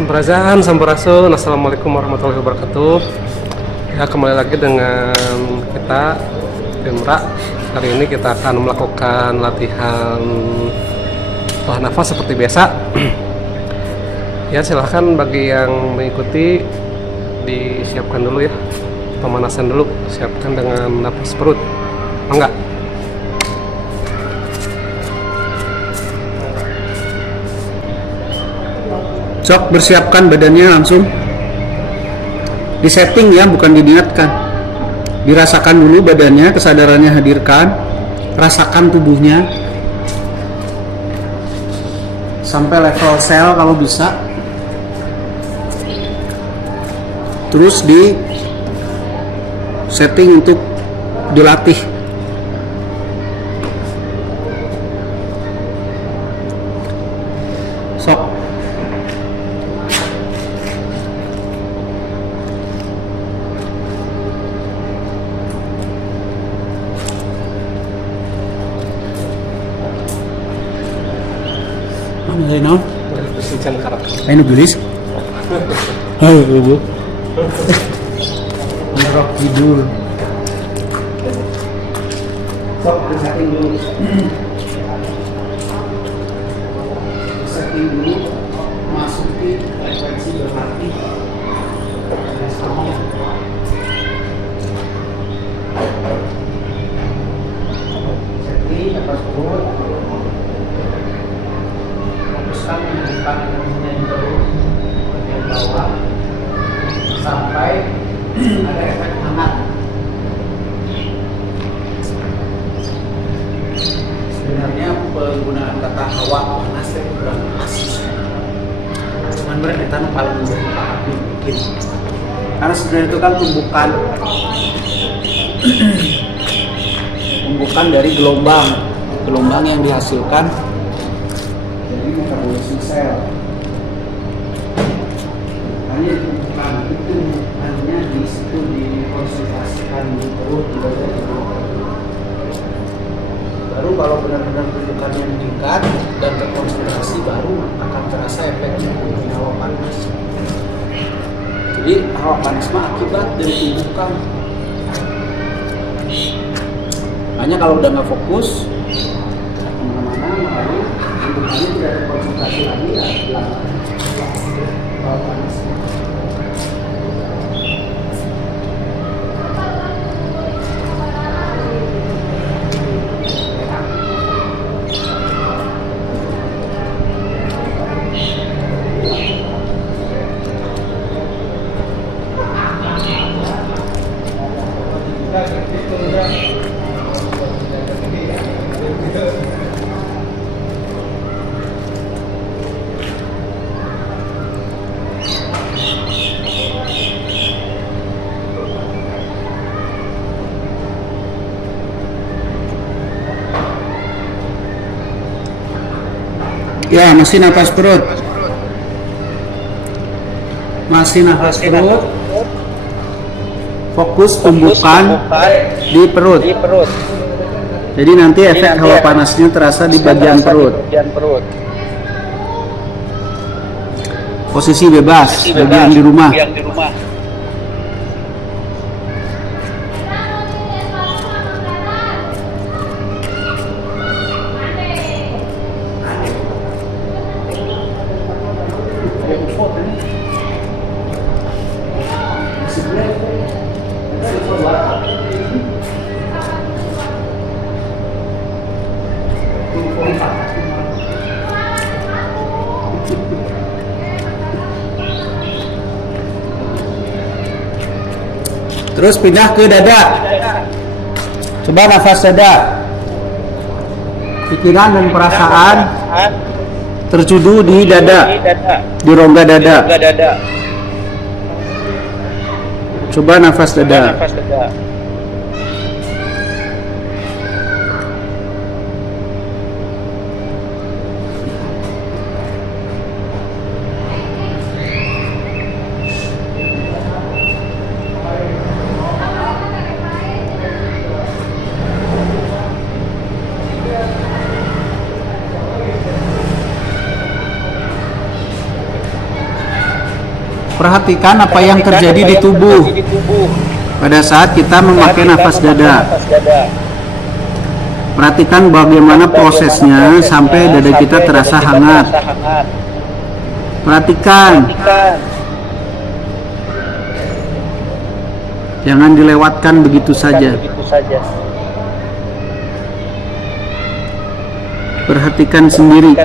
Sampurasun. Assalamualaikum warahmatullahi wabarakatuh. Ya, kembali lagi dengan kita Pemra. Hari ini kita akan melakukan latihan olah nafas seperti biasa. Ya, silahkan bagi yang mengikuti disiapkan dulu ya, pemanasan dulu. Siapkan dengan nafas perut. Enggak. Sok, bersiapkan badannya langsung. Disetting ya, bukan diniatkan. Dirasakan dulu badannya, kesadarannya hadirkan. Rasakan tubuhnya sampai level sel kalau bisa. Terus di setting untuk dilatih. Sok. Ayo, ayo tulis. Ayo, Bu. Menurut tidur. Sok, setting dulu. Setting dulu. Masuki frekuensi berhati. Setting atas perut. Menunjukkan energinya di perut bagian bawah sampai ada efek hangat. Sebenarnya penggunaan kata hawa panas itu kurang pas, cuman mereka paling dipahami mungkin karena sebenarnya itu kan tumbukan dari gelombang yang dihasilkan dari metabolisme sel. Hanya bukan itu, hanya di situ dikonsentrasikan di perut, di bagian perut. Baru kalau benar-benar tumbukannya meningkat dan terkonsentrasi, baru akan terasa efeknya di hawa panas. Jadi hawa panas mah akibat dari tumbukan. Hanya kalau udah nggak fokus kemana-mana, baru tumbukannya tidak terkonsentrasi lagi, ya hilang hawa panas. Ya, masih nafas perut. Masih nafas perut. Fokus tumbukan di perut. Jadi nanti efek hawa panasnya terasa di bagian perut. Posisi bebas, bagian di rumah. Terus pindah ke dada. Coba nafas dada. Pikiran dan perasaan tertuju di dada, di rongga dada. Coba nafas dada. Perhatikan apa yang terjadi di tubuh pada saat kita memakai nafas dada. Perhatikan bagaimana prosesnya sampai dada kita terasa hangat. Perhatikan. Jangan dilewatkan begitu saja. Perhatikan sendiri.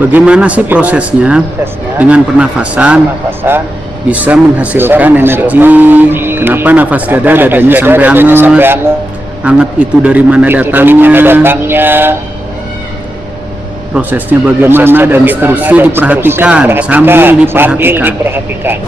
Bagaimana sih prosesnya dengan pernafasan bisa menghasilkan energi? Kenapa nafas dadanya sampai hangat? Hangat itu dari mana datangnya? Prosesnya bagaimana dan seterusnya diperhatikan sambil diperhatikan.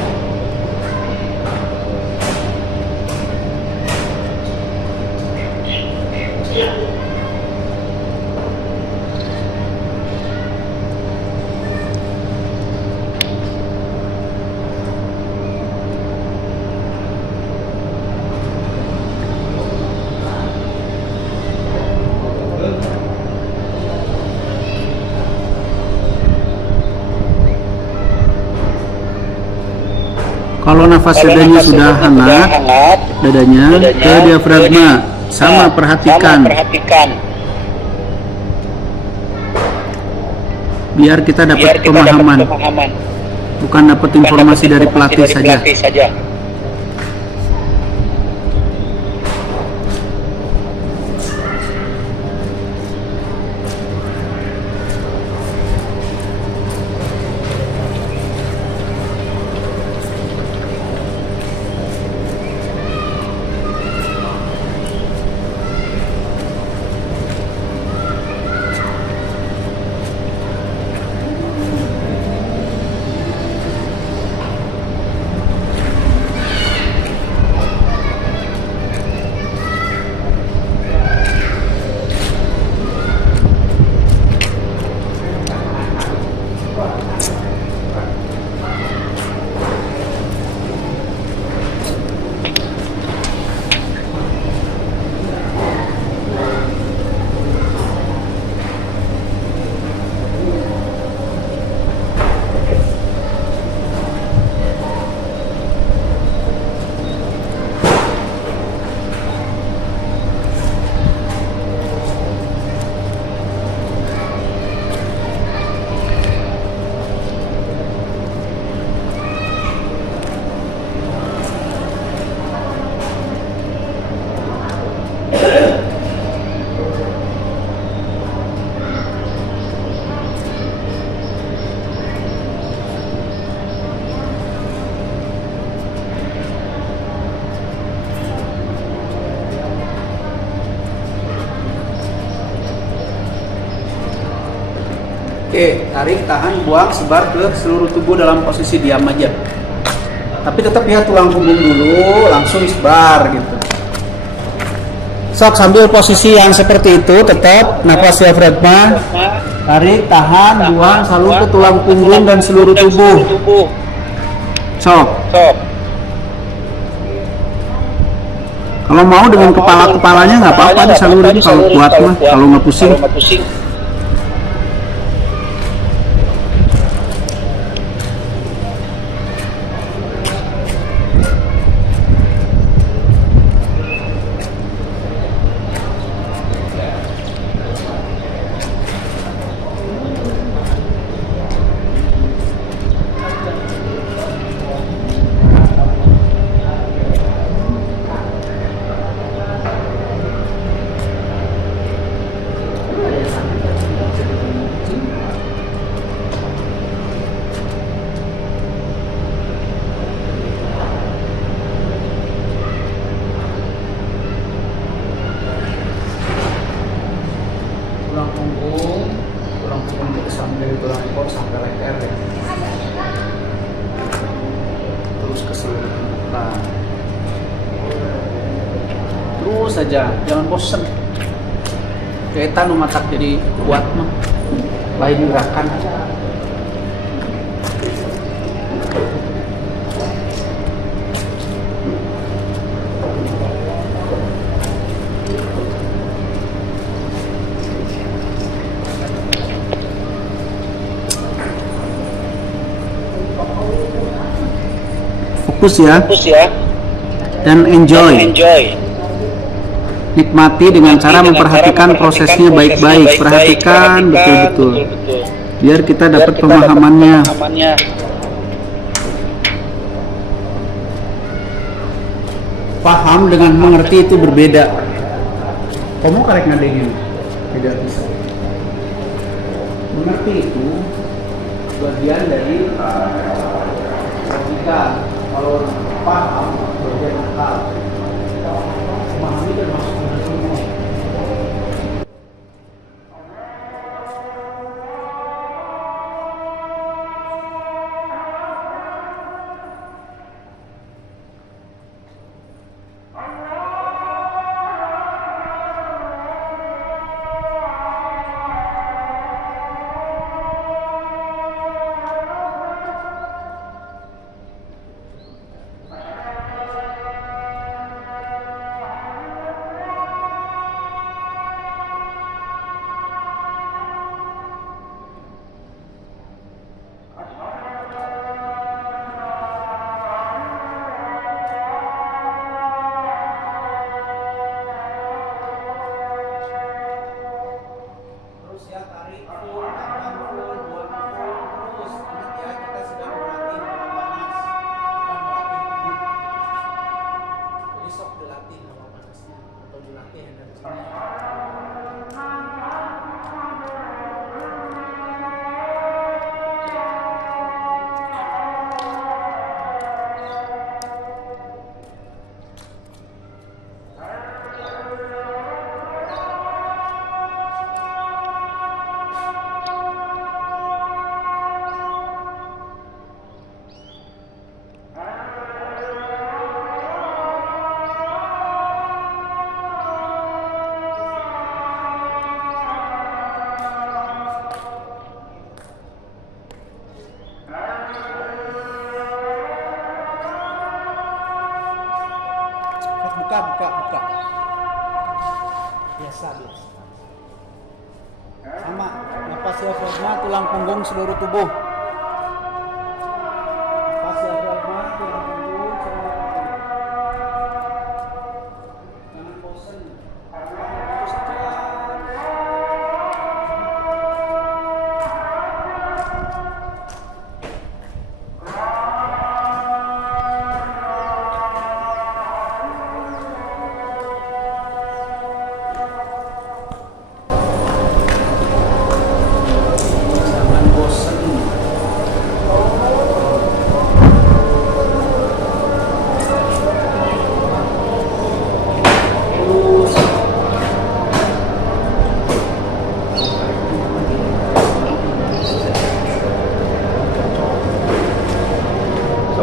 Kalau nafas dadanya sudah hangat, dadanya ke diafragma, sama perhatikan. Biar kita dapat pemahaman, bukan dapat informasi dari pelatih saja. Oke, tarik, tahan, buang, sebar ke seluruh tubuh dalam posisi diam aja. Tapi tetap ya tulang punggung dulu, langsung sebar gitu. Sok sambil posisi yang seperti itu, tetap nafas diafragma, tarik, tahan, buang, selalu ke tulang punggung dan seluruh tubuh. Sok. Kalau mau dengan kepalanya nggak apa-apa disalurin kalau kuat mah, kalau nggak pusing. Tulang punggung itu sampai tulang ekor sampai leher ya. Terus ke seluruh tubuh. Terus saja, jangan bosan. Kita nu matak jadi kuat mah. Lain gerakan. Oke, fokus ya, dan enjoy. Nikmati dengan cara memperhatikan prosesnya baik-baik. Perhatikan betul-betul, biar kita dapat pemahamannya. Paham dengan mengerti itu berbeda. Kamu karek ngadengin, tidak bisa. Mengerti itu bagian dari logika. Kalau paham bagian akal. Memahami dan masuk ke dalamnya. Buka. Biasa. Sama, napas diafragma, tulang punggung seluruh tubuh. Napas diafragma, tulang punggung seluruh tubuh. Jangan bosan. Terus jalan.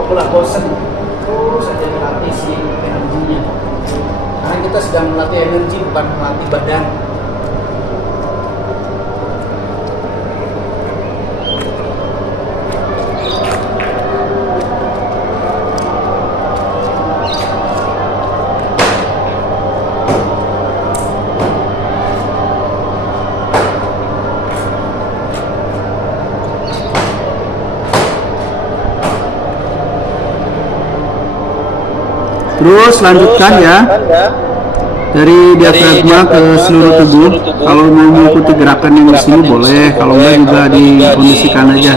Pula bosan, terus saja melatih si energinya. Karena kita sedang melatih energi, bukan melatih badan. Terus lanjutkan ya, dari diafragma ke seluruh tubuh. Kalau mau mengikuti gerakan yang di sini boleh, kalau enggak juga dikondisikan aja.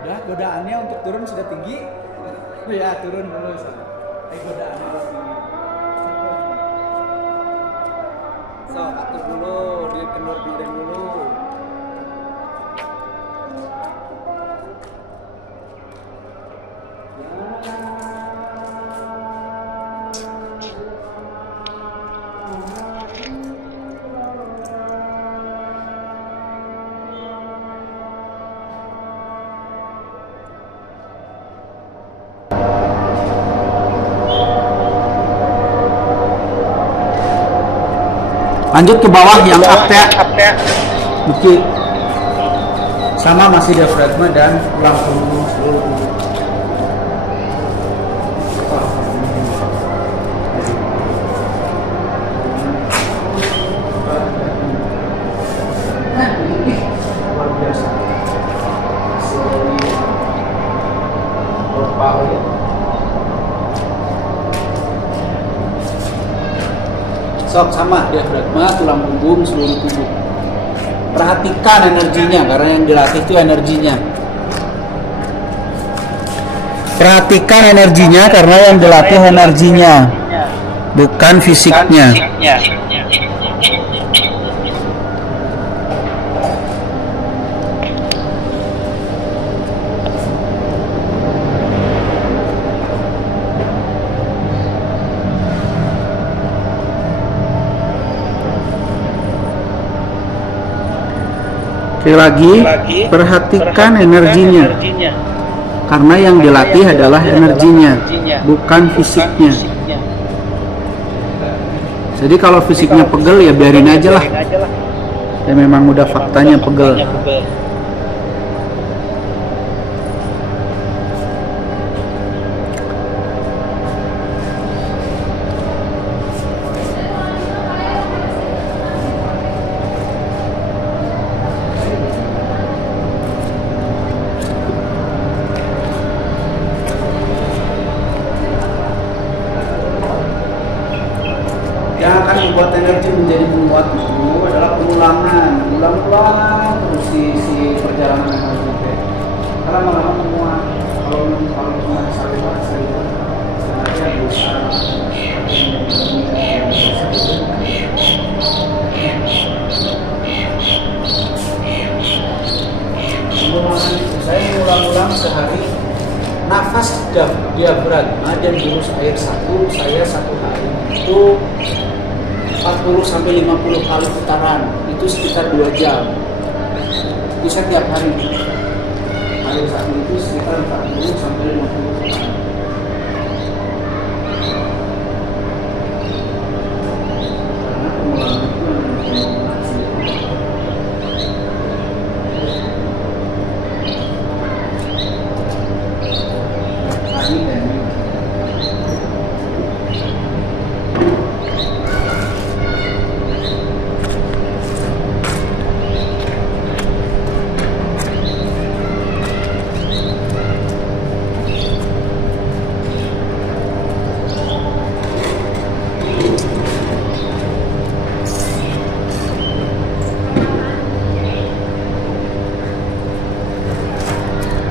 Udah, godaannya untuk turun sudah tinggi. Ya, turun dulu. Godaannya harus tinggi. So, atur dulu, dikendur-kendurin dulu. Lanjut ke bawah yang aptea. Bukit. Sama masih diafragma dan tulang punggung seluruh tubuh. Luar biasa. Sok sama diafragma, tulang punggung, seluruh tubuh. Perhatikan energinya karena yang dilatih itu energinya. Perhatikan energinya karena yang dilatih energinya, bukan fisiknya. Sekali lagi, perhatikan energinya. Karena yang dilatih adalah energinya, bukan fisiknya. Jadi kalau fisiknya pegel ya biarin aja lah. Ya memang udah faktanya pegel. Yang akan membuat energi menjadi menguat itu adalah pengulangan, ulang-ulang terus si perjalanan energi. Karena lama-lama menguat. Kalau cuma sekali sebenarnya bisa saya ulang-ulang sehari. Nafas diafragma dan jurus air satu, saya satu hari itu 40 sampai 50 kali putaran, itu sekitar 2 jam. Itu saya tiap hari. Air satu itu sekitar 40 sampai 50 putaran. Karena pengulangan itu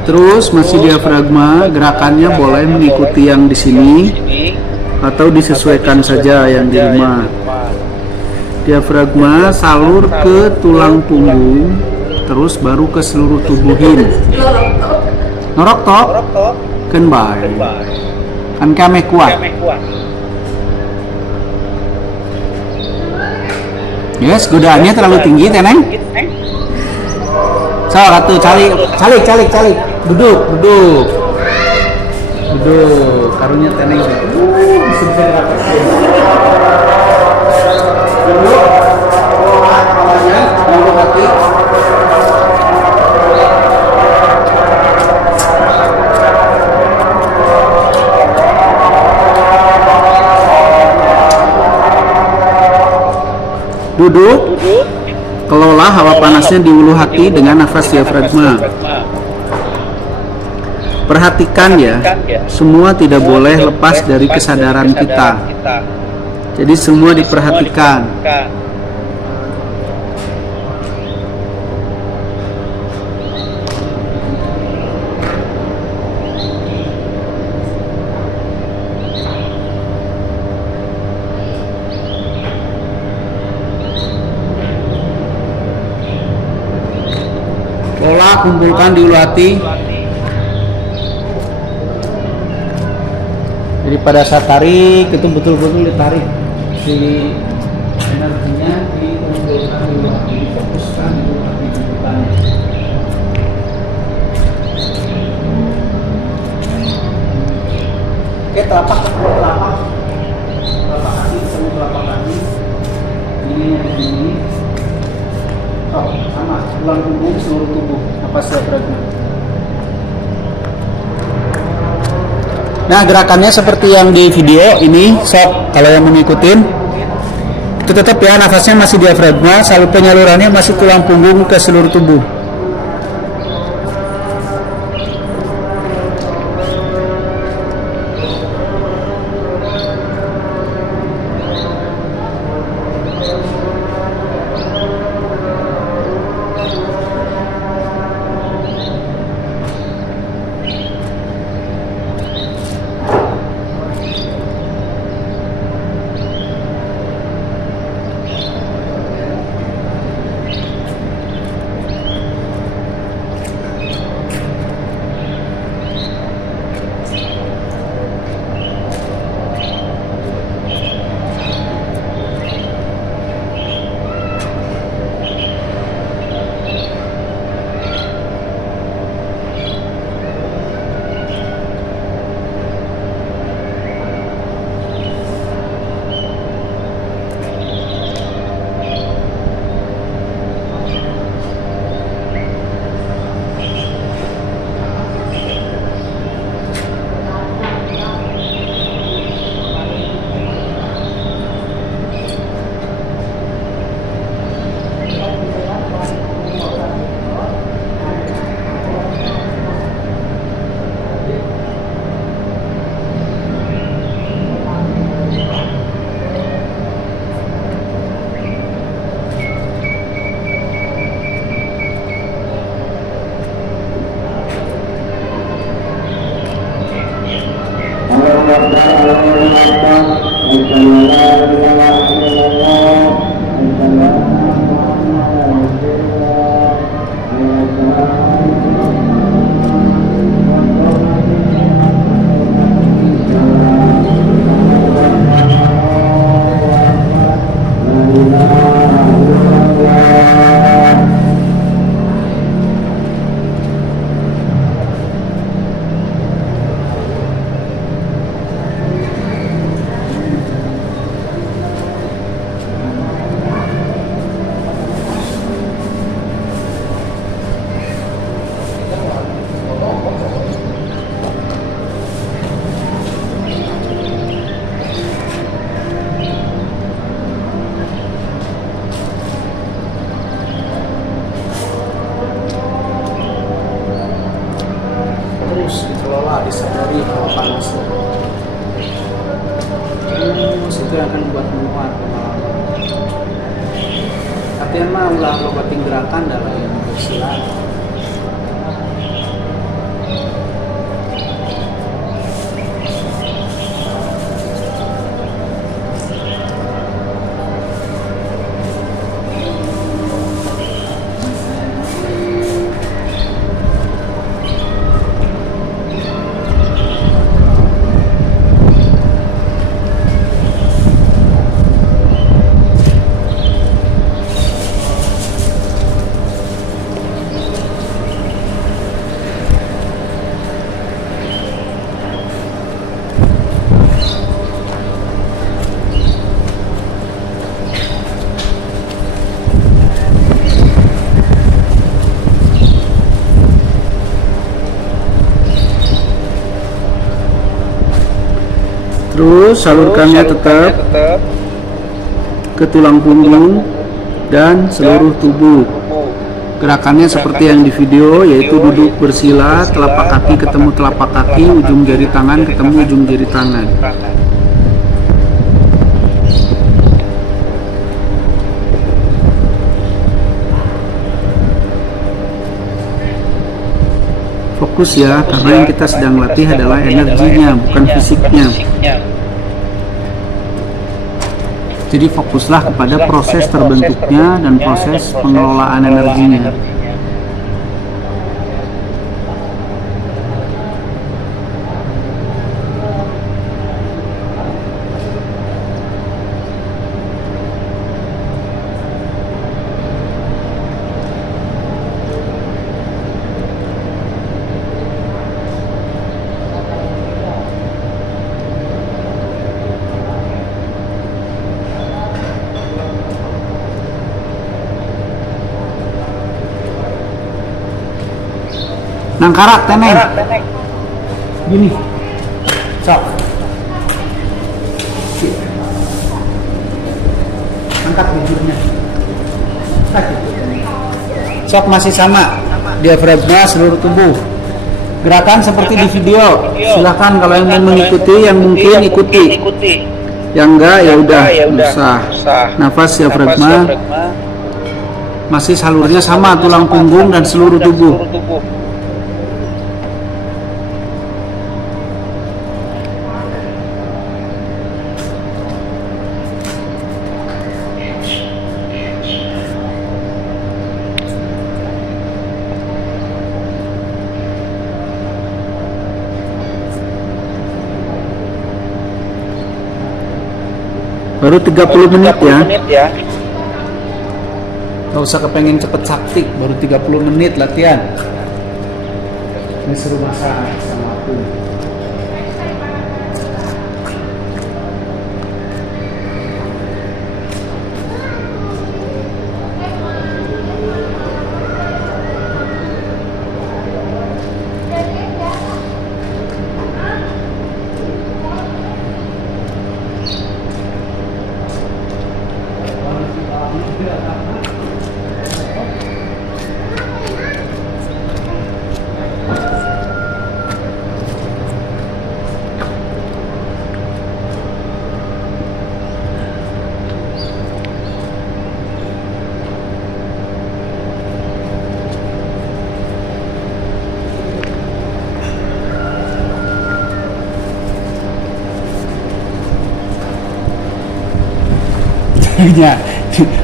Terus masih diafragma, gerakannya boleh mengikuti yang di sini atau disesuaikan saja yang di rumah. Diafragma salur ke tulang punggung, terus baru ke seluruh tubuhin. Norok tok, kan baik. Kan kami kuat. Yes, godaannya terlalu tinggi, Teneng. So, ratu calik. Duduk. Karunya Teneng. Bisa berapa? Duduk. Kepalanya, lalu kaki. Duduk. Kelola hawa panasnya di ulu hati dengan nafas diafragma. Perhatikan ya, semua tidak boleh lepas dari kesadaran kita. Jadi semua diperhatikan. Pola kumpulkan di ulu hati. Jadi pada saat tarik itu betul-betul ditarik, si energinya dikumpulkan di ulu hati, difokuskan di ulu hati kumpulkannya. Oke, telapak ketemu telapak kaki ketemu telapak kaki. Ini yang di sini. Oh, sama, tulang punggung seluruh tubuh, nafas diafragma. Nah, gerakannya seperti yang di video ini, sob, kalau yang mengikutin itu tetap ya, nafasnya masih diafragma, salur penyalurannya masih tulang punggung ke seluruh tubuh. disadari hawa panas terus itu yang akan membuat menguat pengalaman. Artinya mah ulah lobating gerakan dalam bersilat salurkannya tetap ke tulang punggung dan seluruh tubuh. Gerakannya seperti yang di video, yaitu duduk bersila, telapak kaki ketemu telapak kaki, ujung jari tangan ketemu ujung jari tangan. Fokus ya, karena yang kita sedang latih adalah energinya, bukan fisiknya. Jadi fokuslah kepada proses terbentuknya dan proses pengelolaan energinya. Nangkarak teneng. Gini. Sok. Angkat bibirnya. Sok masih sama. Diafragma seluruh tubuh. Gerakan seperti di video. Silahkan kalau yang mau mengikuti, yang mungkin ikuti. Yang enggak ya udah usah. Nafas diafragma. Masih salurnya sama tulang punggung dan seluruh tubuh. Baru 30 menit ya. Gak usah kepengen cepet sakti, baru 30 menit latihan. Ini seru masak sama aku. Ya,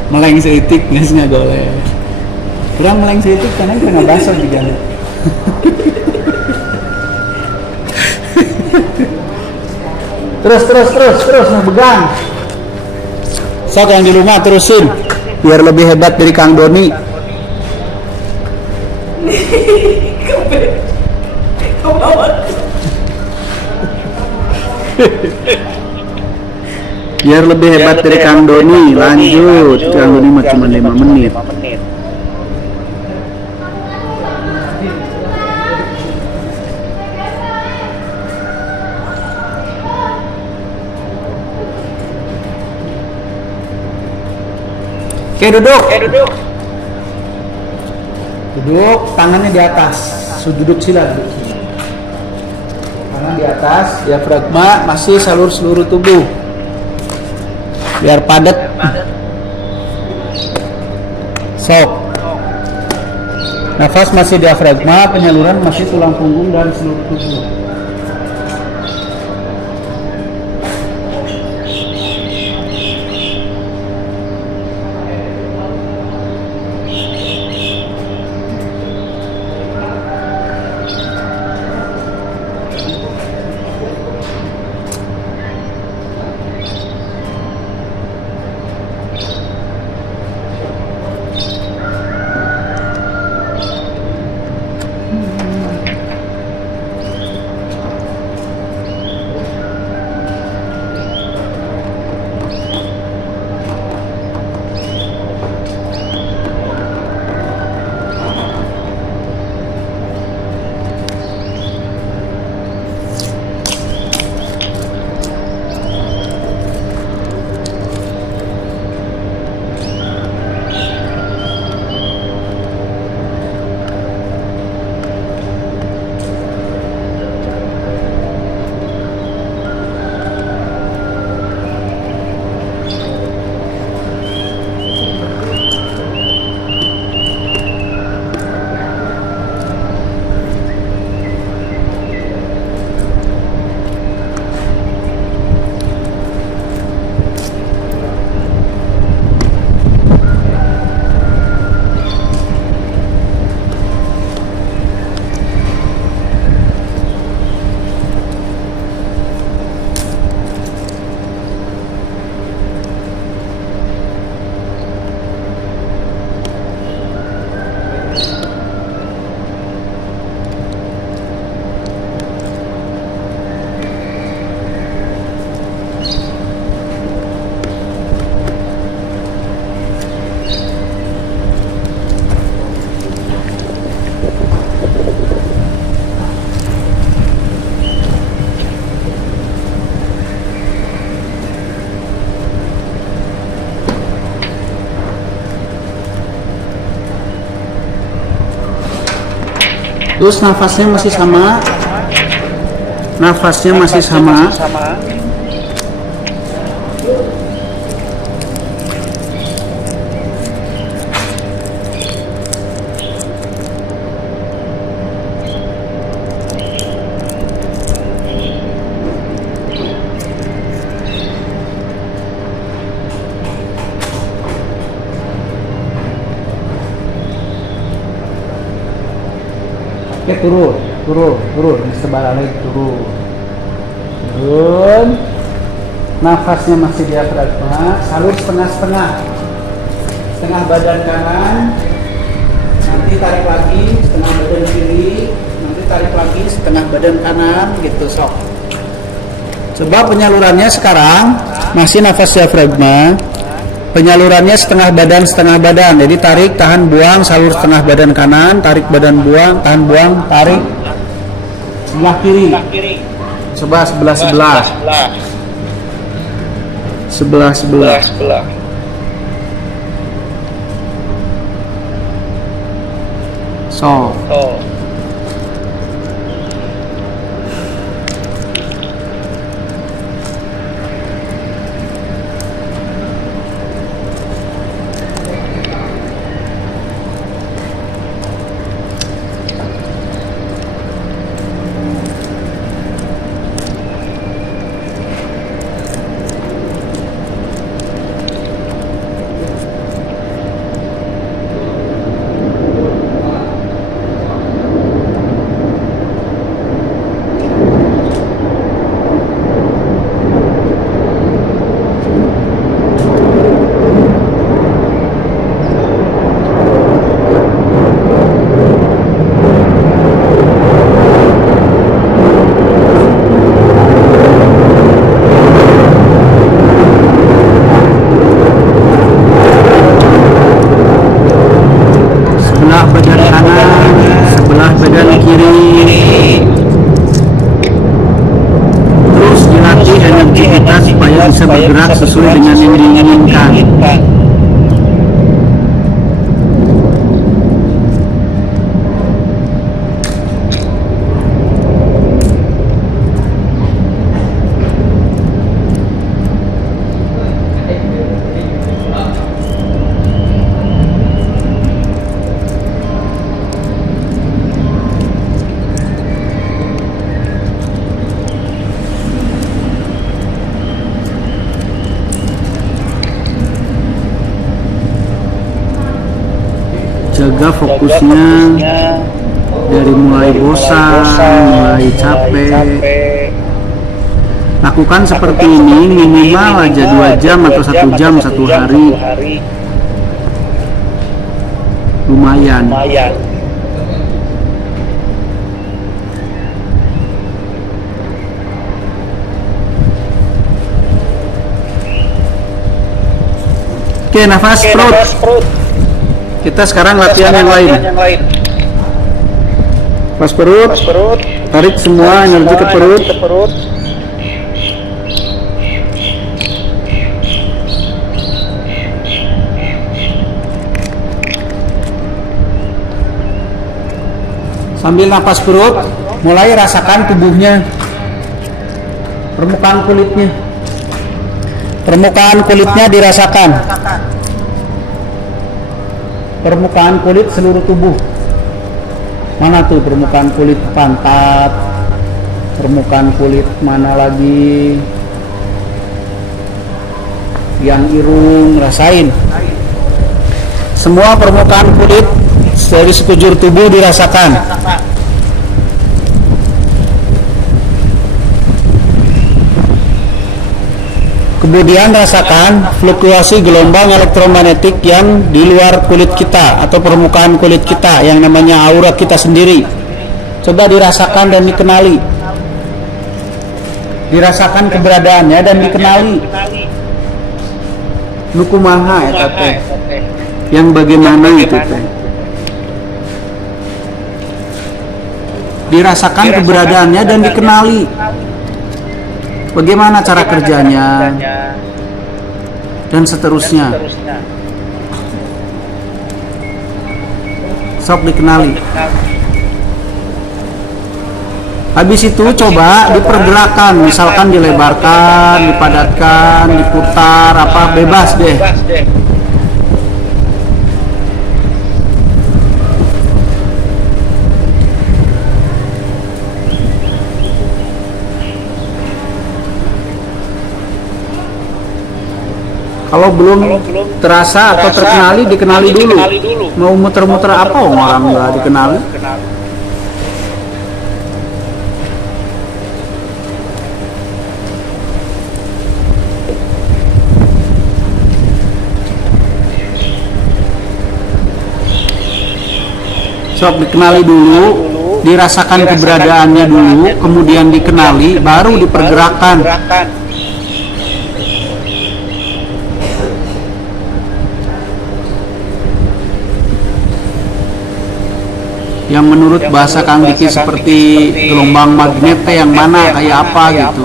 meleng seitik nggak boleh. Kurang meleng seitik karena kita nggak basah juga. Terus mau pegang. Sok yang di rumah terusin biar lebih hebat dari Kang Doni. Biar lebih hebat dari Kang Doni, lanjut. Kang Doni mah cuma 5 menit. Oke, duduk. Duduk, tangannya di atas. Duduk sila. Tangan di atas, diafragma masih salur seluruh tubuh. Biar padat. Sok. Nafas masih diafragma, penyaluran masih tulang punggung dan seluruh tubuh. Terus nafasnya masih sama. Nafasnya masih sama. Oke, turun, sebaran lagi turun. Nafasnya masih diafragma, salur setengah-setengah. Setengah badan kanan, nanti tarik lagi, setengah badan kiri, nanti tarik lagi, setengah badan kanan, gitu sok. Coba penyalurannya sekarang, masih nafas diafragma. Penyalurannya setengah badan, jadi tarik, tahan, buang, salur setengah badan kanan, tarik badan, buang, tahan, buang, tarik sebelah kiri. Coba sebelah. So. Bisa bergerak sesuai dengan yang diinginkan. Jaga fokusnya dari mulai bosan, mulai capek. Lakukan seperti ini minimal aja 2 jam atau 1 jam satu hari. Lumayan. Oke, nafas perut. Kita sekarang latihan yang lain. Pas perut, tarik semua energi ke perut. Sambil napas perut, mulai rasakan tubuhnya, permukaan kulitnya. Permukaan kulitnya dirasakan. Permukaan kulit seluruh tubuh. Mana tuh permukaan kulit pantat? Permukaan kulit mana lagi? Yang irung, rasain. Semua permukaan kulit dari sekujur tubuh dirasakan. Kemudian rasakan fluktuasi gelombang elektromagnetik yang di luar kulit kita atau permukaan kulit kita yang namanya aura kita sendiri. Coba dirasakan dan dikenali. Dirasakan keberadaannya dan dikenali. Nukumaha eta teh. Yang bagaimana itu teh? Dirasakan keberadaannya dan dikenali. Bagaimana cara kerjanya dan seterusnya. Sok dikenali. Habis itu coba dipergerakan, misalkan dilebarkan, dipadatkan, diputar, apa bebas deh. Kalau belum terasa atau terkenali, dikenali dulu. Mau muter-muter apa orang nggak dikenali? Sok dikenali dulu, dirasakan keberadaannya dulu, kemudian dikenali, baru dipergerakan. Yang menurut bahasa Kang Diki seperti gelombang magnet yang mana, kayak apa gitu.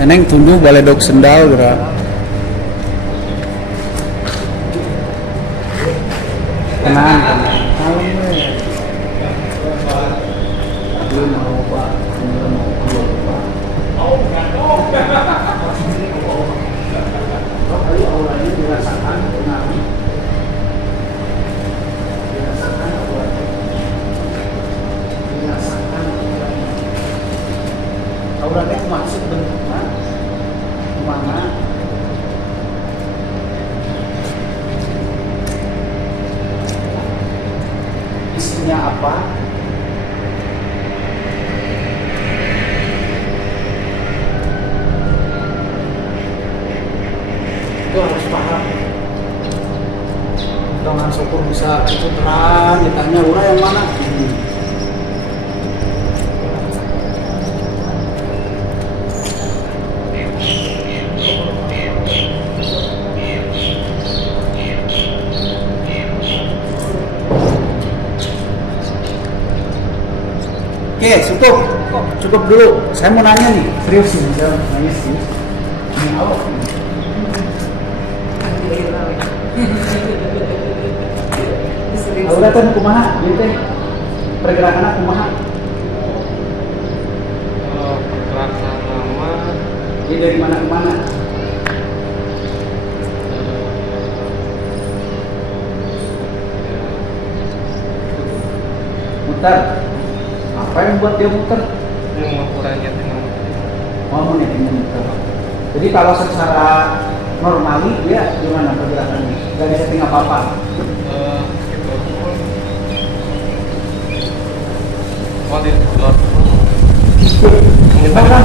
Neneng tunduh baledog sendal gerak. Tenang, auranya maksud bentuknya kemana? Isinya apa? Itu harus paham. Jangan syukur bisa itu terang, ditanya urang yang mana? Oke, cukup dulu. Saya mau nanya nih, serius nih, saya nanya sih. Ini awak. Aura teh kumaha? Ieu teh pergerakanna kumaha? Pergerakan lama Ini dari mana ke mana? Muter. Apa yang buat dia muter? yang ukurannya dengan Mau nettingnya muter. Jadi kalau secara normali dia gimana pergerakannya? Gak bisa setting apa-apa. gitu. Oh di luar. Kita kan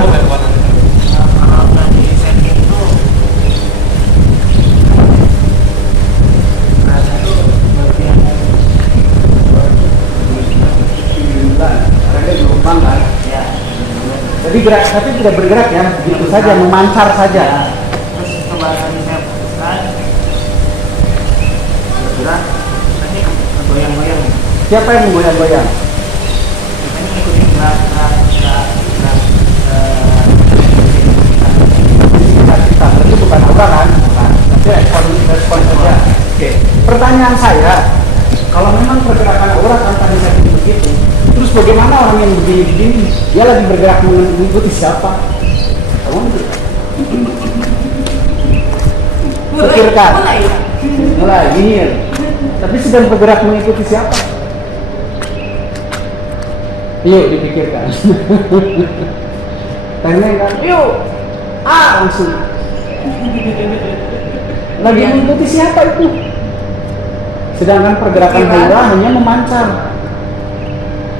Jadi gerak, tapi tidak bergerak ya, begitu saja, memancar saja. Terus kebakaran saya putuskan bergerak, nanti goyang-goyang. Siapa yang menggoyang-goyang? Kita ini ikutin gerak. Kita berarti bukan aura kan? Bukan. Tapi respon saja. Oke. Pertanyaan saya, kalau memang pergerakan aura tanpa disetting begitu, terus bagaimana orang yang begini-begini dia lagi bergerak mengikuti siapa? Kamu pikirkan. Mulai dingin. Tapi sedang bergerak mengikuti siapa? Yuk dipikirkan. Tanya kan? Yuk. Langsung. Lagi mengikuti siapa itu? Sedangkan pergerakan aura hanya memancar.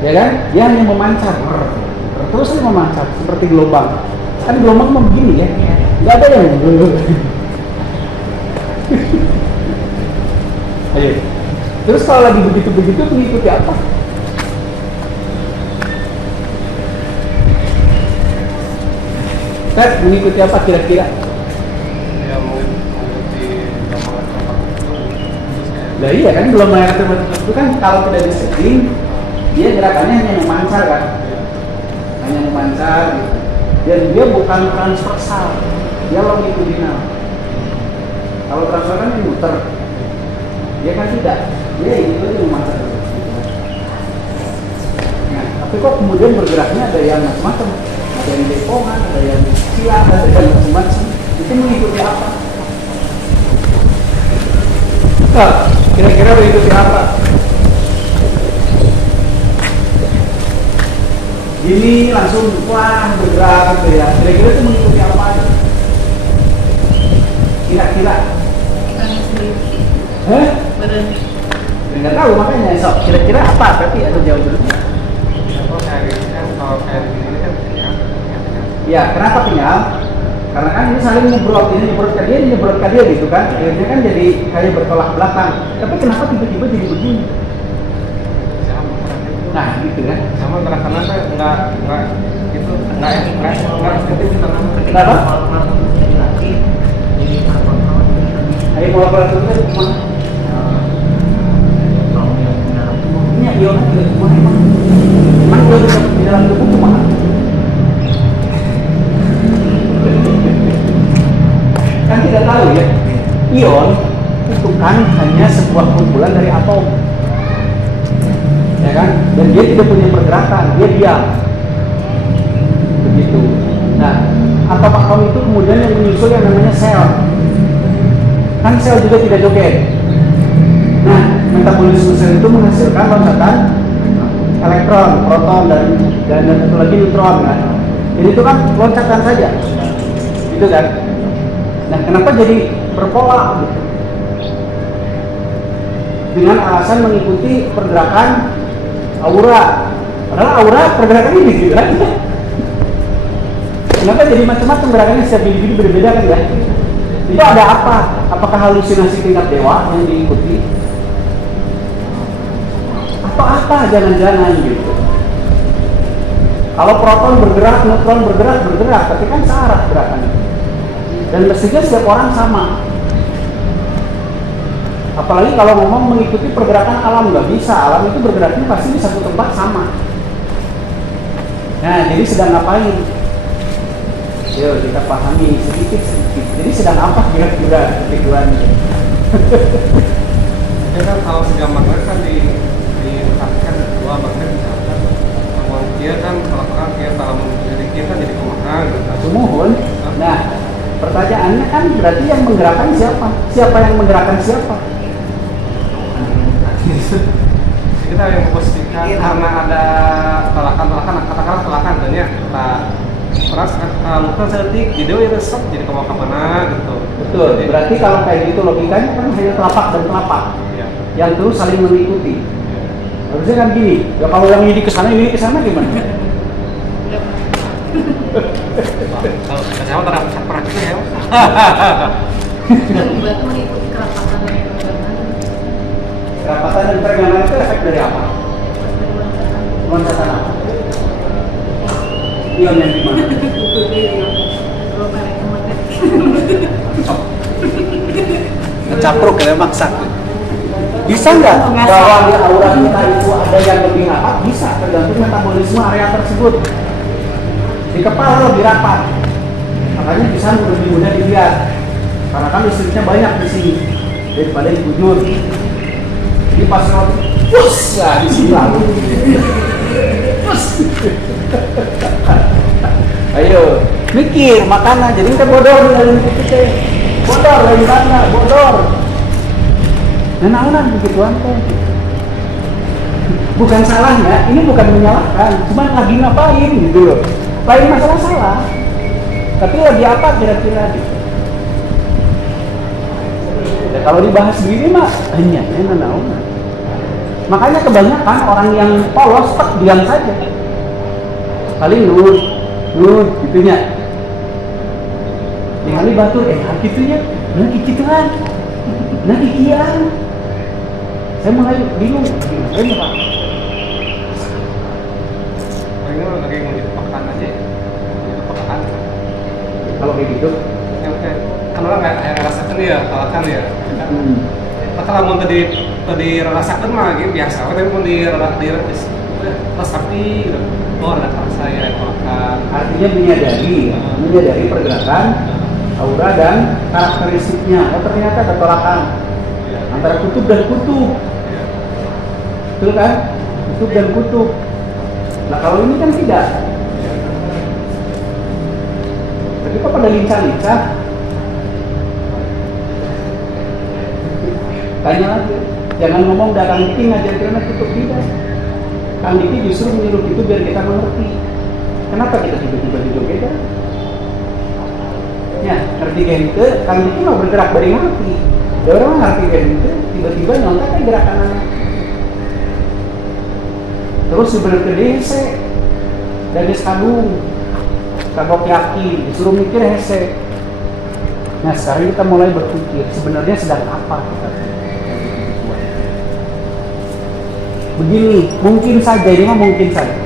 Ya kan? Dia hanya memancar. Terus dia memancar seperti gelombang. Kan gelombang mau begini ya. Enggak ada yang Ayo. Terus kalau lagi begitu-begitu mengikuti apa? Ustaz mengikuti apa kira-kira? Ya mengikuti gambaran Nah iya kan belum mengatur itu kan kalau tidak disetting dia gerakannya hanya memancar kan, hanya memancar gitu. Dan dia bukan transversal, dia longitudinal. Kalau transversal kan dia muter, dia kan tidak, dia itu memancar. Nah, tapi kok kemudian bergeraknya ada yang macam-macam, ada yang depongan, ada yang silang, ada yang macam-macam. Itu mengikuti apa? Nah, kira-kira mengikuti apa? Ini langsung wah bergerak gitu ya. Kira-kira itu mengikuti apa? Kira-kira? Hah? Nggak tahu makanya sok. Kira-kira apa? Berarti ada jauh dulu. Kalau kayak gini kan kenyal. Ya, kenapa kenyal? Karena kan ini saling nyebrot, ini nyebrot ke dia gitu kan. Akhirnya kan jadi kayak bertolak belakang. Tapi kenapa tiba-tiba jadi begini? Nah, gitu kan. Sama gerakannya kan nggak gitu, nggak efektif di tangan. Kenapa? Kalau jadi lagi, jadi terkontrol. Ayo mulai berlaku itu cuma Kalau yang di dalam tubuh, ini ion juga cuma emang ion di dalam tubuh cuma kan tidak tahu ya. Ion itu kan hanya sebuah kumpulan dari atom, ya kan? Dan dia tidak punya pergerakan, dia diam. Begitu. Nah, atom-atom itu kemudian yang menyusul yang namanya sel. Kan sel juga tidak joget. Nah, metabolisme sel itu menghasilkan loncatan elektron, proton, dan satu lagi neutron kan. Jadi itu kan loncatan saja, gitu kan. Nah, kenapa jadi berpola? Gitu? Dengan alasan mengikuti pergerakan aura. Padahal aura pergerakan ini gitu kan. Kenapa jadi macam-macam gerakannya setiap individu berbeda kan ya? Itu ada apa? Apakah halusinasi tingkat dewa yang diikuti? Atau apa jangan-jangan gitu? Kalau proton bergerak, neutron bergerak, tapi kan searah gerakannya. Dan mestinya setiap orang sama. Apalagi kalau ngomong mengikuti pergerakan alam, nggak bisa. Alam itu bergeraknya pasti di satu tempat sama. Nah, jadi sedang ngapain? Yuk kita pahami sedikit. Jadi sedang apa kira-kira pikiran itu? Ya kan kalau segambarnya kan diletakkan dua bahkan misalkan bahwa dia kan melakukan dia dalam jadi dia kan jadi kumaha gitu. Sumuhun. Nah, pertanyaannya kan berarti yang menggerakkan siapa? Siapa yang menggerakkan siapa? Kita yang memposisikan karena ada tolakan katakanlah tolakan tentunya kita peras luka sedetik video itu sok jadi kemau kemana gitu. Betul. Berarti kalau kayak gitu logikanya kan hanya telapak dan telapak Ya. yang terus saling mengikuti. Harusnya kan gini. Ya kalau yang ini ke sana gimana? Kalau saya mau terang praktiknya ya. Berarti mengikuti kerapatan dan peregangan. Kerapatan dan peregangan itu efek dari apa? Loncatan apa? Ion yang gimana? Ngecapruk ya maksa. Bisa nggak bahwa di aura kita itu ada yang lebih rapat? Bisa, tergantung metabolisme area tersebut. Di kepala lebih rapat, makanya bisa lebih mudah dilihat. Karena kan listriknya banyak di sini daripada di bujur. Jadi pas roti, pus lah di sini lalu. Pus. Ayo, mikir makanan. Jadi kita bodor dari kita. Bodor dari mana? Bodor. Nah, begituan teh. Bukan salahnya, ini bukan menyalahkan, cuma lagi ngapain gitu loh. Lain masalah salah. Tapi lagi apa kira-kira gitu. Ya, kalau dibahas begini mah hanya naon. Makanya kebanyakan orang yang polos tak diam saja. Paling nur gitunya. Ningali batur gitunya. Nah gituan. Nah kikian. Saya mulai bingung. Gimana Pak? Ini lagi mau dipekan aja ya. Dipekan. hidup. Kan orang kayak ngerasakan ya, kalakan ya. Maka lamun tadi rasakan mah gitu biasa, tapi pun rasapi gitu. Oh ada saya kalakan. Artinya menyadari pergerakan aura dan karakteristiknya. Oh ternyata ada tolakan antara kutub dan kutub. Betul kan? Kutub dan kutub. Nah kalau ini kan tidak. Tapi kok pada lincah-lincah? Tanya lagi. Jangan ngomong Kang Diki ngajar karena kutub tidak. Kang Diki justru menyuruh itu biar kita mengerti. Kenapa kita tiba-tiba beda? Ya, ngerti gente, Kang Diki mau bergerak dari ngerti. Ada orang ngerti gente, tiba-tiba nyontek gerakan anak. Terus sebenarnya dese dari sekadung kagok yakin, disuruh mikir hese. Nah sekarang kita mulai berpikir sebenarnya sedang apa kita. Begini, mungkin saja, ini mah mungkin saja.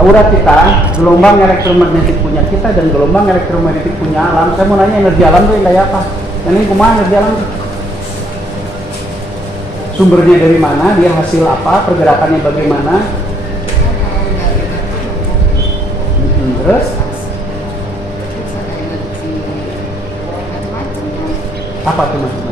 Aura kita, gelombang elektromagnetik punya kita dan gelombang elektromagnetik punya alam. Saya mau nanya energi alam itu yang kayak apa? Yang ini kumaha energi alam itu? Sumbernya dari mana? Dia hasil apa? Pergerakannya bagaimana? Terus? Apa tuh macam-macam?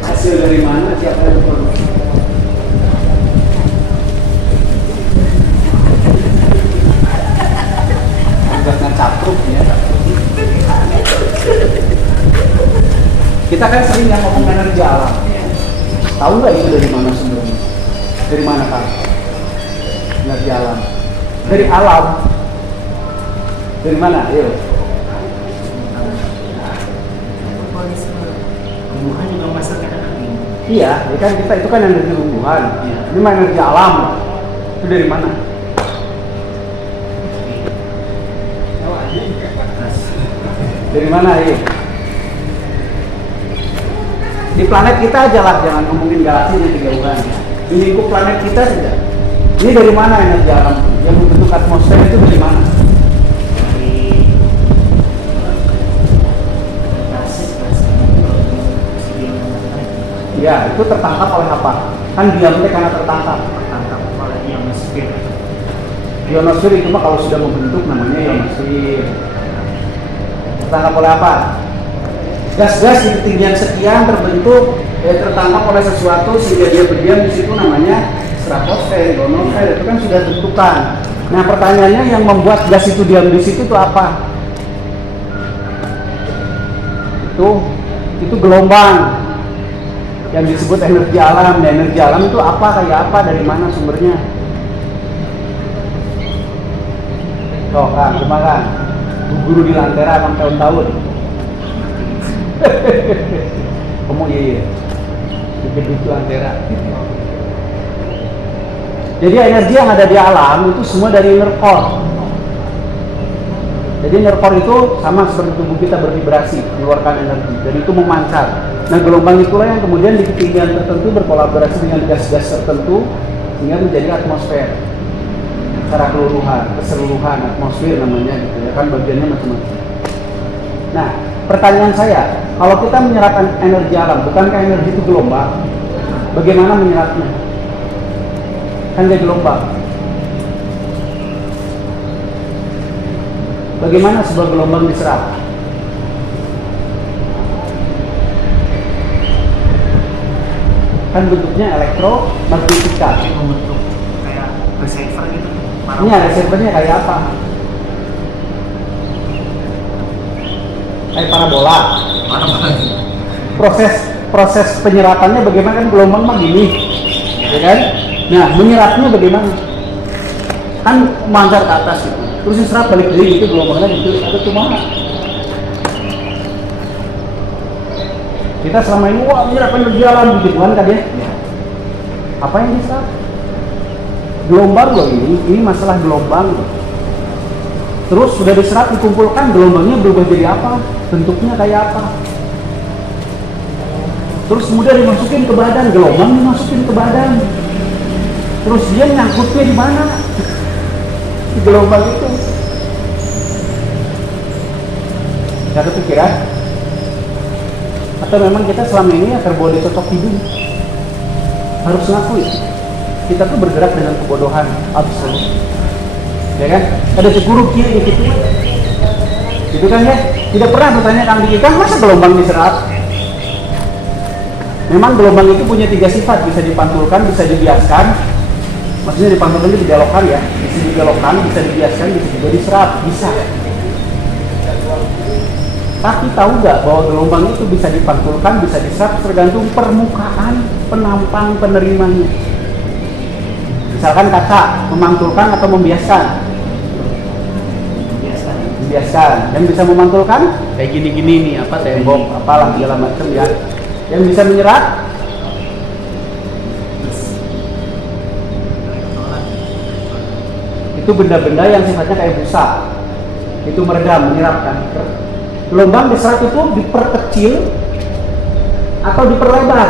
Hasil dari mana? Siapa yang berproduksi? Agaknya capruk ya. Kita kan sering yang ngomong energi alam. Tahu nggak itu dari mana sumbernya? Dari mana kan? Energi alam. Dari alam. Dari mana? Ayo. Tumbuhan juga masuk ke dalam ini. Iya, ya kan kita itu kan energi tumbuhan. Ini mah energi alam. Itu dari mana? Dari mana ya? Di planet kita aja lah, jangan ngomongin galaksi yang kejauhan. Di lingkup planet kita saja. Ini dari mana energi alam? Yang membentuk atmosfer itu dari mana? Ya, itu tertangkap oleh apa? Kan diamnya karena tertangkap oleh ionosfer. Ionosfer itu mah kalau sudah membentuk namanya ionosfer. Tertangkap oleh apa? Gas-gas di ketinggian sekian terbentuk, tertangkap oleh sesuatu sehingga dia berdiam di situ namanya stratosfer, ionosfer. Itu kan sudah bentukan. Nah pertanyaannya yang membuat gas itu diam di situ itu apa? Itu gelombang yang disebut energi alam. Dan energi alam itu apa, kayak apa, dari mana sumbernya? Tuh kan, cuma kan guru di Lantera akan tahun-tahun. Kamu iya di Lantera. Jadi energi yang ada di alam itu semua dari inner core. Jadi inner core itu sama seperti tubuh kita bervibrasi, mengeluarkan energi, dan itu memancar. Nah gelombang itulah yang kemudian di ketinggian tertentu berkolaborasi dengan gas-gas tertentu sehingga menjadi atmosfer. Secara keseluruhan atmosfer namanya gitu ya kan, bagiannya macam-macam. Nah pertanyaan saya, kalau kita menyerap energi alam, bukankah energi itu gelombang? Bagaimana menyerapnya? Kan dia gelombang. Bagaimana sebuah gelombang diserap? Kan bentuknya elektromagnetika. Membentuk kayak receiver gitu. Ini receivernya kayak apa? Kayak parabola. Proses penyerapannya bagaimana? Kan gelombang mah gini, ya kan? Nah menyerapnya bagaimana? Kan mancar ke atas gitu. Terus diserap balik dari gitu gelombangnya gitu. Ada cuma kita selama ini wah menyerap energi alam gitu kan ya? Apa yang diserap? Gelombang loh ini masalah gelombang loh. Terus sudah diserap, dikumpulkan, gelombangnya berubah jadi apa? Bentuknya kayak apa? terus kemudian dimasukin ke badan, gelombang dimasukin ke badan, terus dia nyangkutnya di mana? Di gelombang itu. Gak kepikiran? Atau memang kita selama ini ya terbawa dicocok hidung? Harus ngakui, kita tuh bergerak dengan kebodohan absolut, ya kan? Ada ceguru kiri gitu kan ya? Tidak pernah bertanya kang Diki, kan masa gelombang diserap? Memang gelombang itu punya 3 sifat, bisa dipantulkan, bisa dibiaskan. Maksudnya dipantulkan itu dibelokkan ya, bisa dibelokkan, bisa dibiaskan, bisa juga diserap, bisa. Tapi tahu nggak bahwa gelombang itu bisa dipantulkan, bisa diserap tergantung permukaan penampang penerimanya. Misalkan kata memantulkan atau membiaskan. Membiaskan. Yang bisa memantulkan kayak gini-gini nih, apa tembok, apalah segala macam ya. Yang bisa menyerap itu benda-benda yang sifatnya kayak busa. Itu meredam, menyerapkan. Gelombang diserap itu diperkecil atau diperlebar,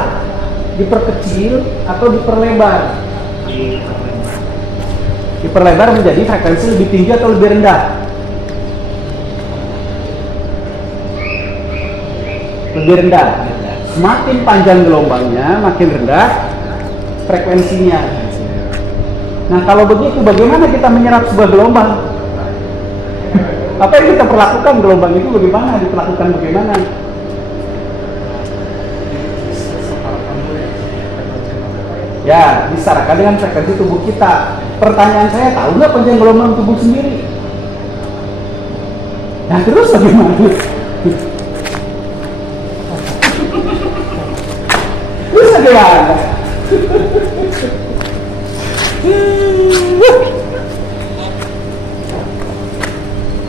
diperkecil atau diperlebar. Diperlebar menjadi frekuensi lebih tinggi atau lebih rendah. Lebih rendah. Semakin panjang gelombangnya, makin rendah frekuensinya. Nah, kalau begitu bagaimana kita menyerap sebuah gelombang? Apa yang kita perlakukan gelombang itu bagaimana? Diperlakukan bagaimana? Ya, disesuaikan dengan frekuensi tubuh kita. Pertanyaan saya, tahu nggak panjang gelombang tubuh sendiri? Nah, terus bagaimana? Terus bagaimana?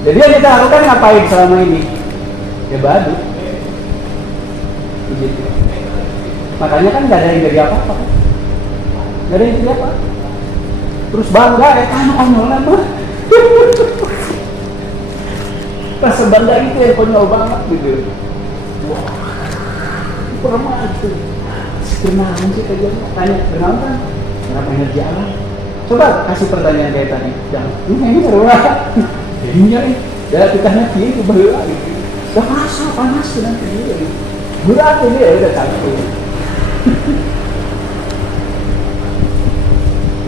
Jadi yang kita lakukan ngapain selama ini? Ya badu. Begitu. Makanya kan nggak ada yang jadi apa-apa. Nggak ada yang jadi apa. Terus bangga, konyol apa? Pas bangga itu yang konyol banget gitu. Wah, pernah itu. Kenalan sih tadi, tanya kenalan kan? Kenapa energi alam? Coba kasih pertanyaan kayak tadi. Jangan, ini berulang. Jadinya nih, ya kita nanti itu berulang gitu. Udah merasa panas nanti dia. Berat ini ya udah cantik.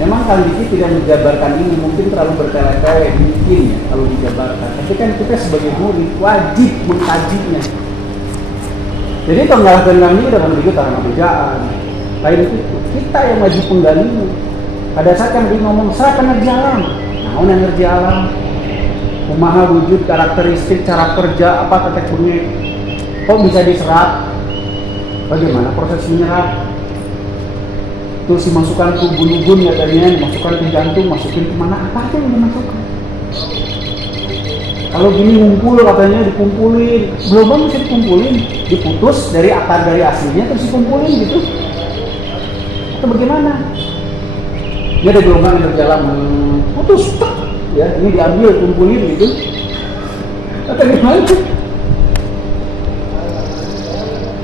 Memang Kang Diki tidak menjabarkan ini, mungkin terlalu bertele-tele, mungkin ya kalau dijabarkan. Tapi kan kita sebagai murid wajib mengkajinya. Jadi kalau nggak Kang Diki dalam diri tangan kerjaan, lain itu kita yang wajib penggalinya. Pada saat yang dia ngomong serap energi alam, naon energi alam, kumaha wujud, karakteristik, cara kerja, apa teksturnya, kok bisa diserap, bagaimana proses menyerap, terus dimasukkan ke ubun-ubun ya tadinya, dimasukkan ke jantung, masukin kemana, apa aja yang dimasukkan. Kalau gini ngumpul katanya dikumpulin, gelombang bisa dikumpulin, diputus dari akar dari aslinya terus dikumpulin gitu. Atau bagaimana? Ini ada gelombang yang berjalan putus, ya ini diambil kumpulin gitu. Atau gimana?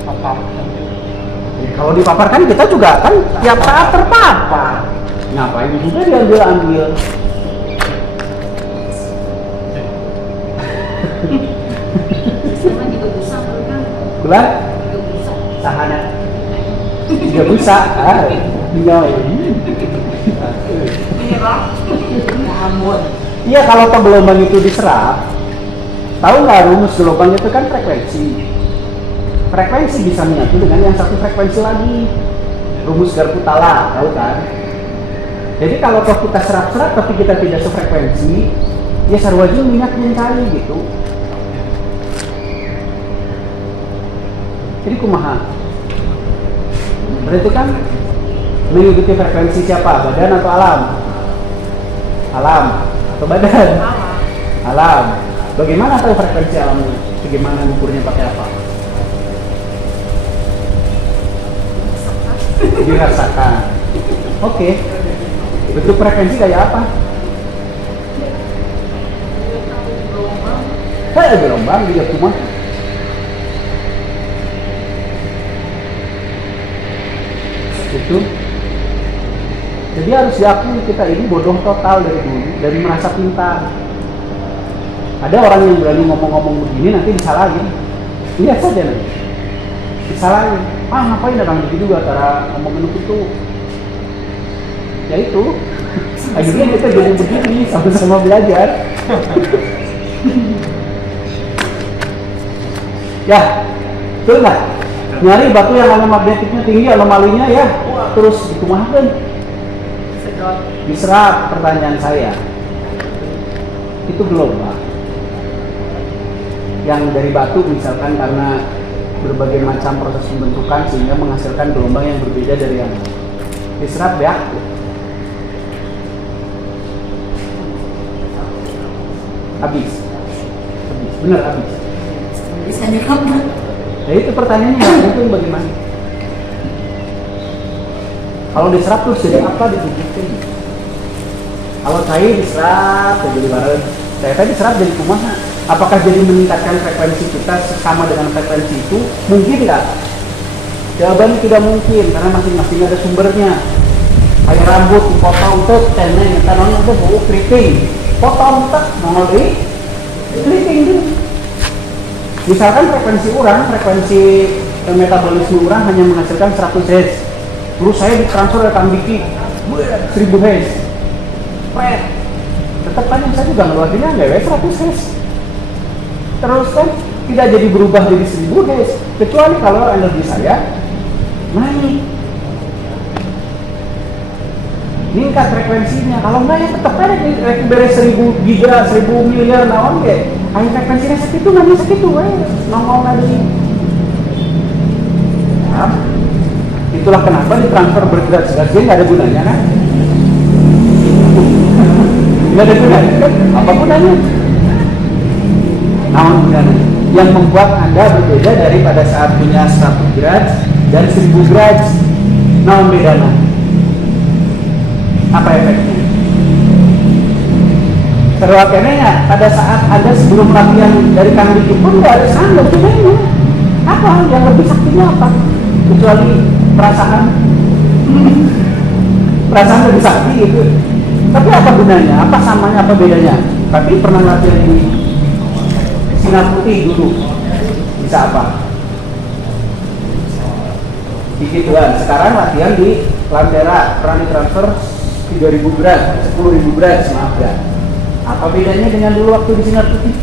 Paparkan. Ya, kalau dipaparkan kita juga kan tiap saat terpapar. Ngapain juga diambil-ambil? Sama juga bisa kan? Gula? Juga bisa. Sahana. Juga bisa. Tinggal ini. Iya, kalau gelombang itu diserap, tahu nggak rumus gelombang itu kan frekuensi. Frekuensi bisa menyatu dengan yang satu frekuensi lagi. Rumus Garputala, tahu kan? Jadi kalau kita serap-serap tapi kita tidak sefrekuensi, ya sarwaju minyak mencari gitu. Jadi kumaha? Berarti kan mengikuti frekuensi siapa? Badan atau alam? Alam atau badan? Alam. Bagaimana tahu frekuensi alamnya? Bagaimana ngukurnya pakai apa? Dirasakan. Oke. Bentuk frekuensi kayak apa? Kayak gelombang dia cuma. Itu. Jadi harus diakui kita ini bodoh total dari dulu, dari merasa pintar. Ada orang yang berani ngomong-ngomong begini nanti disalahin. Lihat saja nanti. Disalahin. Ngapain datang begitu antara ngomongin itu? Ya itu. Akhirnya kita jadi begini sama-sama belajar. Ya, betul nggak? Nyari batu yang magnetiknya tinggi, anomalinya ya, terus dikumahakan. Diserap. Pertanyaan saya, itu gelombang yang dari batu misalkan karena berbagai macam proses pembentukan sehingga menghasilkan gelombang yang berbeda dari yang lain. Diserap ya. Habis. Benar habis. Bisa jawab. Jadi itu pertanyaannya itu bagaimana? Kalau diserap terus jadi apa dibutuhkan? Kalau cair diserap jadi barang. Saya tadi diserap jadi kumaha? Apakah jadi meningkatkan frekuensi kita sama dengan frekuensi itu? Mungkin nggak? Jawabannya tidak mungkin karena masing-masing ada sumbernya. Kayak rambut dipotong tuh, teneng, tanahnya tuh bau keriting, potong tak nongol di keriting tuh. Misalkan frekuensi frekuensi metabolisme orang hanya menghasilkan 100 Hz. Terus saya ditransfer ke Tambiki 1000 Hz. Tetap kan saya juga ngeluarinnya nggak 100 Hz. Terus kan tidak jadi berubah jadi 1000 Hz kecuali kalau energi saya naik, meningkat frekuensinya. Kalau enggak ya tetap aja beres 1000 giga, 1000 miliar naon ge. Ayo frekuensinya segitu nggak segitu nongol lagi. Nah, itulah kenapa ditransfer bergerak-gerak nggak ada gunanya kan? Nggak ada gunanya kan? Apa gunanya? Naon gunanya? Yang membuat Anda berbeda daripada saat punya 100 derajat dan 1000 derajat. Naon bedanya? Apa efeknya? Terwakilannya pada saat Anda sebelum latihan dari Kang Diki pun nggak ada sandal bedanya. Apa yang lebih saktinya apa? Kecuali perasaan lebih sakti gitu. Tapi apa gunanya? Apa samanya? Apa bedanya? Tapi pernah latihan di sinar putih dulu bisa apa? Begituan. Sekarang latihan di Lantera pernah ditransfer 3000 derajat, 10.000 derajat, maaf ya. Apa bedanya dengan dulu waktu di sinar putih?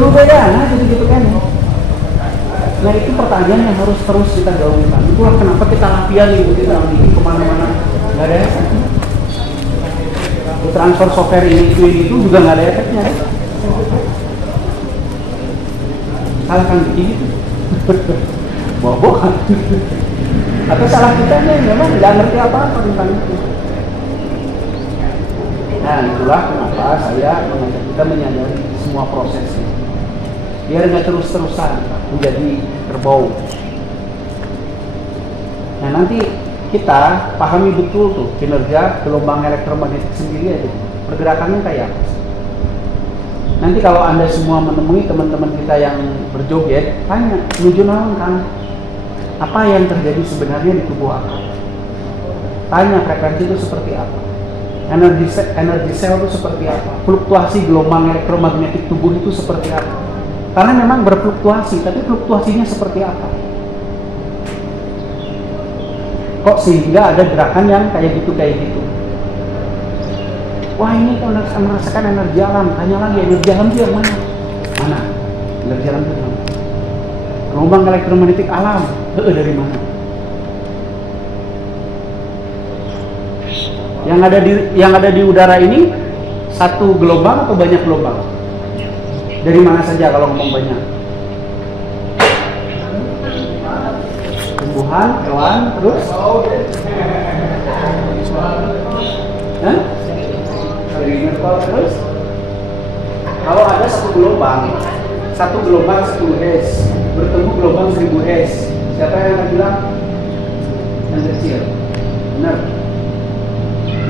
Lu beda, nah gitu kan. Nah itu pertanyaan yang harus terus kita gaungkan. Itulah kenapa kita latihan kita kemana-mana nggak ada efeknya. Transfer software ini itu juga nggak ada efeknya. Salah kan gitu. Bobo kan? Atau salah kita nih, memang nggak ngerti apa-apa tentang itu. Nah itulah kenapa saya mengajak kita menyadari semua prosesnya. Biar nggak terus-terusan menjadi kerbau. Nah nanti kita pahami betul tuh kinerja gelombang elektromagnetik sendiri aja. Pergerakannya kayak apa? Nanti kalau Anda semua menemui teman-teman kita yang berjoget, tanya, menuju naon kan? Apa yang terjadi sebenarnya di tubuh akal? Tanya frekuensi itu seperti apa? Energi sel itu seperti apa? Fluktuasi gelombang elektromagnetik tubuh itu seperti apa? Karena memang berfluktuasi, tapi fluktuasinya seperti apa? Kok sehingga ada gerakan yang kayak gitu? Wah ini kalau merasakan energi alam, tanya lagi energi alam itu yang mana? Mana? Energi alam itu mana? Gelombang elektromagnetik alam, dari mana? Yang ada di udara ini satu gelombang atau banyak gelombang? Dari mana saja kalau ngomong banyak? Tumbuhan, hewan, terus? Hah? Terus? Kalau ada satu gelombang 10 Hz bertemu gelombang 1000 Hz, siapa yang akan bilang? Yang kecil. Benar.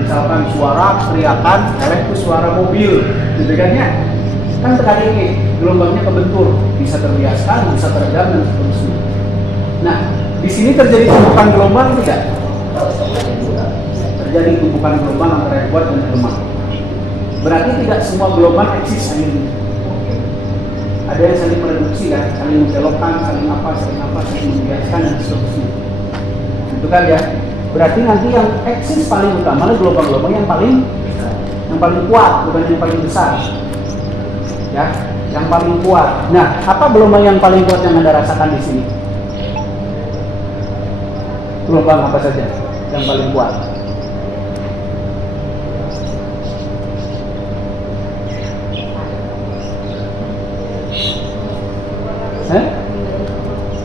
Misalkan suara teriakan, itu suara mobil, gitu kan ya? Kan sekali ini gelombangnya kebentur, bisa terbiaskan, bisa teredam dan seterusnya. Nah, Di sini terjadi tumbukan gelombang tidak? Terjadi tumbukan gelombang antara yang kuat dan yang lemah. Berarti tidak semua gelombang eksis saling. Ada yang saling mereduksi kan, saling membelokkan, saling membiaskan dan seterusnya. Itu kan ya. Berarti nanti yang eksis paling utama adalah gelombang-gelombang yang paling kuat, bukan yang paling besar. Ya, yang paling kuat. Nah, apa gelombang yang paling kuat yang Anda rasakan di sini? Gelombang apa saja yang paling kuat?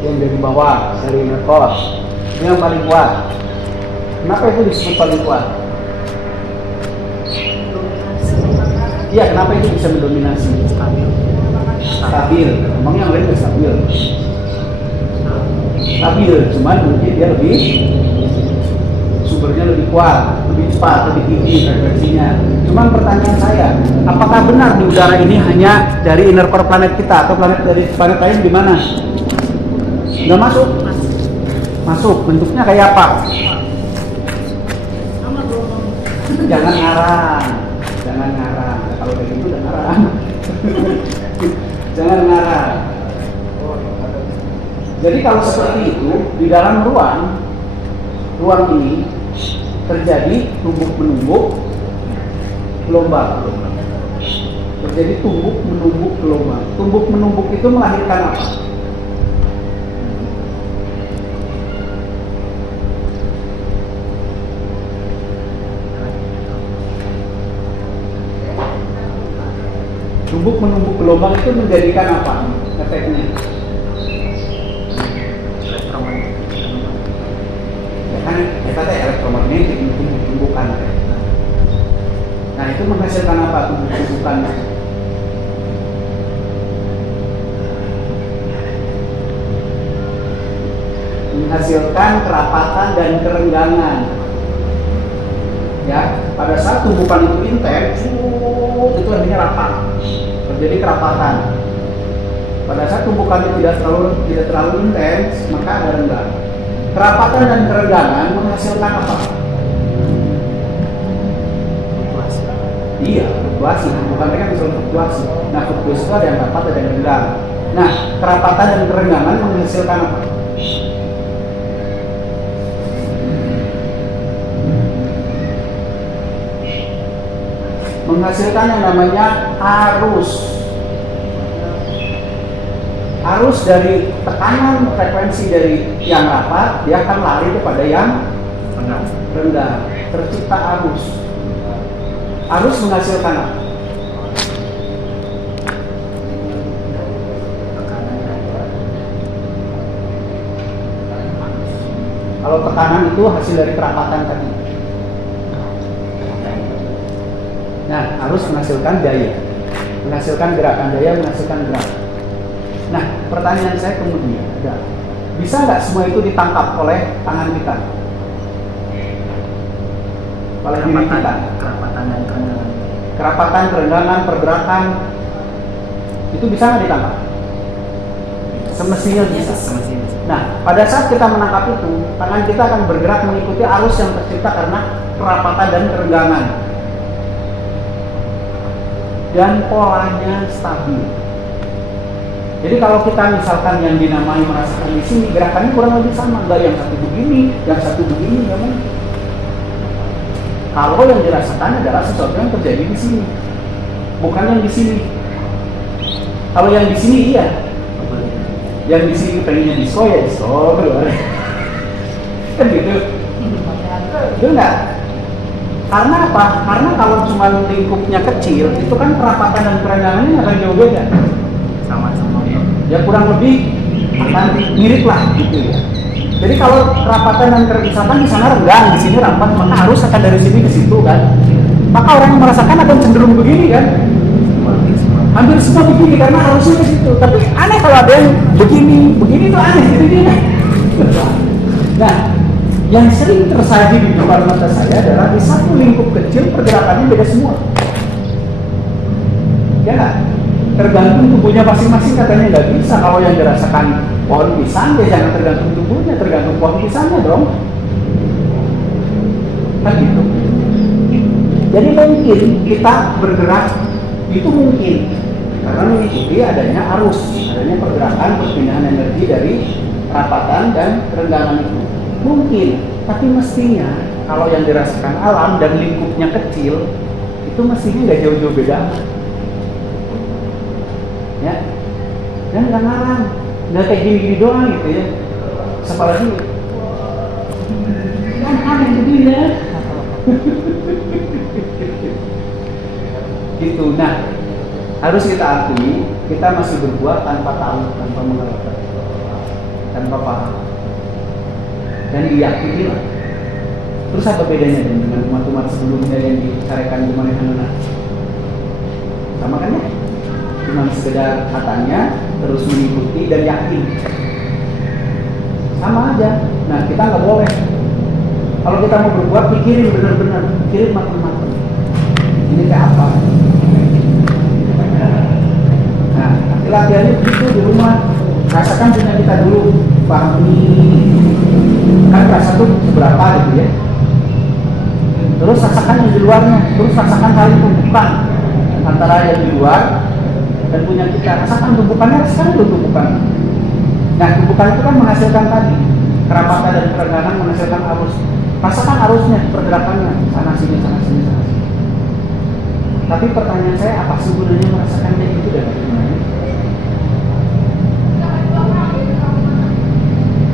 Yang dari bawah, dari inner core, yang paling kuat. Kenapa itu disebut paling kuat? Iya, kenapa itu bisa mendominasi? Stabil. Emang yang lain tidak stabil? Stabil, cuman mungkin dia lebih sumbernya lebih kuat, lebih cepat, lebih tinggi frekuensinya. Cuman pertanyaan saya, apakah benar di udara ini hanya dari inner core planet kita atau dari planet lain di mana? Nggak masuk? Masuk. Bentuknya kayak apa? Jangan ngarang. Jangan ngarang. Kalau kayak gitu jangan ngarang. Jangan ngarang. Jadi kalau seperti itu, di dalam ruang ini terjadi tumbuk menumbuk gelombang. Terjadi tumbuk menumbuk gelombang. Tumbuk menumbuk itu melahirkan apa? Tumbuk menumbuk gelombang itu menjadikan apa efeknya? Ya kan, kata elektromagnetik tumbuk-tumbukan. Nah itu menghasilkan apa tumbuk-tumbukannya? Menghasilkan kerapatan dan kerenggangan. Ya, pada saat tumbukan itu intens, itu artinya rapat. Terjadi kerapatan. Pada saat tumbukannya tidak terlalu intens, maka ada renggang. Kerapatan dan kerenggangan menghasilkan apa? Fluktuasi. Iya, fluktuasi. Tumbukannya kan bisa fluktuasi. Nah, fluktuasi itu ada yang rapat, ada yang renggang. Nah, kerapatan dan kerenggangan menghasilkan apa? Menghasilkan yang namanya arus. Arus dari tekanan frekuensi dari yang rapat, dia akan lari kepada yang rendah. Tercipta arus. Arus menghasilkan apa? Kalau tekanan itu hasil dari kerapatan tadi. Nah, arus menghasilkan daya, menghasilkan gerakan, daya menghasilkan gerak. Nah, pertanyaan saya kemudian adalah, bisa nggak semua itu ditangkap oleh tangan kita? Oleh diri kita? Kerapatan dan kerenggangan. Kerapatan, kerenggangan, pergerakan, itu bisa nggak ditangkap? Semestinya bisa. Semestinya. Nah, pada saat kita menangkap itu, tangan kita akan bergerak mengikuti arus yang tercipta karena kerapatan dan kerenggangan. Dan polanya stabil. Jadi kalau kita misalkan yang dinamai merasakan di sini, gerakannya kurang lebih sama, enggak yang satu begini, yang satu begini, ya mungkin. Kalau yang dirasakan adalah sesuatu yang terjadi di sini, bukan yang di sini. Kalau yang di sini iya, yang di sini pengennya disco ya disco keluar, kan gitu. Itu enggak. Karena apa? Karena kalau cuma lingkupnya kecil, itu kan kerapatan dan kerenggangannya akan jauh beda. Sama-sama. Ya kurang lebih akan mirip lah gitu ya. Jadi kalau kerapatan dan kerenggangan di sana renggang, di sini rapat, maka harus akan dari sini ke situ kan. Maka orang yang merasakan akan cenderung begini kan. Hampir semua begini karena harusnya ke situ. Tapi aneh kalau ada yang begini itu aneh gitu dia. Nah, yang sering tersaji di depan mata saya adalah di satu lingkup kecil pergerakannya beda semua. Ya nggak? tergantung tubuhnya masing-masing, katanya nggak bisa. Kalau yang dirasakan pohon pisang ya jangan tergantung tubuhnya, tergantung pohon pisangnya dong, kan gitu. Jadi mungkin kita bergerak itu mungkin karena mengikuti adanya arus, adanya pergerakan perpindahan energi dari rapatan dan kerenggangan itu mungkin. Tapi mestinya kalau yang dirasakan alam dan lingkupnya kecil itu mestinya nggak jauh-jauh beda, ya. Dan nggak ngarang, nggak kayak gini-gini doang gitu ya. Apalagi kan aneh begini ya. Gitu. Nah, harus kita akui kita masih berbuat tanpa tahu, tanpa mengerti, tanpa paham, dan diyakini lah. Terus apa bedanya dengan umat-umat sebelumnya yang dicarikan di mana-mana? Sama kan ya? Cuma sekedar katanya, terus mengikuti dan yakin. Sama aja. Nah, kita nggak boleh. Kalau kita mau berbuat, pikirin benar-benar, pikirin matang-matang. Ini kayak apa? Nah, latihannya begitu di rumah. Rasakan punya kita dulu, pahami kan rasa tuh seberapa gitu ya. Terus rasakan yang di luarnya, terus rasakan saling tumpukan antara yang di luar dan punya kita. Rasakan tumpukannya, rasakan dulu tumpukan. Nah, tumpukan itu kan menghasilkan tadi kerapatan dan kerenggangan, menghasilkan arus. Rasakan arusnya, pergerakannya, sana sini, sana sini, sana sini. Tapi pertanyaan saya, apa sih gunanya merasakan kayak gitu dan bagaimana?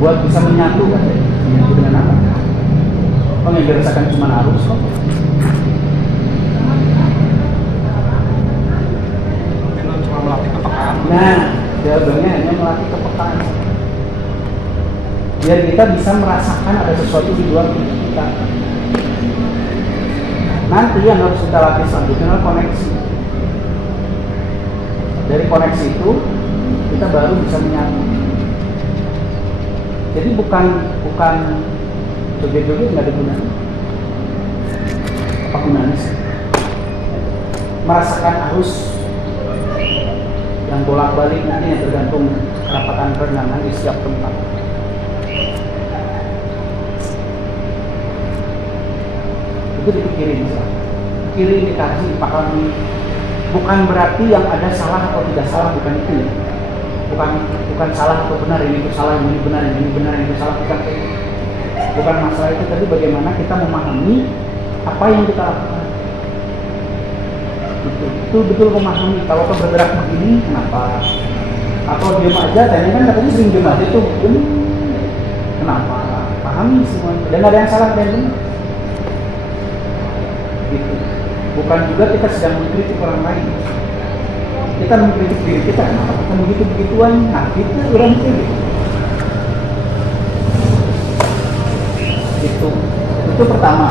Buat bisa menyatu kan ya? Menyatu dengan apa? Oh, yang dirasakan cuma arus kok. Cuma melatih kepekaan. Nah, jawabannya hanya melatih kepekaan. Biar kita bisa merasakan ada sesuatu di luar diri kita. Nanti yang harus kita latih selanjutnya adalah koneksi. Dari koneksi itu kita baru bisa menyatu. Jadi bukan joget-joget nggak ada gunanya. Apa gunanya sih? Merasakan arus yang bolak-balik nantinya tergantung kerapatan kerenggangan di setiap tempat. Itu dipikirin, pikirin, dikaji, pahami. Bukan berarti yang ada salah atau tidak salah, bukan itu ya. Bukan salah atau benar, ini itu salah, ini benar, ini benar, ini salah, bukan masalah itu. Tapi bagaimana kita memahami apa yang kita lakukan. Betul memahami. Kalau kita bergerak begini, kenapa? Atau diam aja, tanya kan katanya sering diam aja tuh, kenapa? Pahami semuanya. Dan ada yang salah dan benar. Gitu. Bukan juga kita sedang mengkritik orang lain. Kita mengkritik diri kita, kenapa kita begitu-begituan? Nah, kita orang kritik. Itu pertama.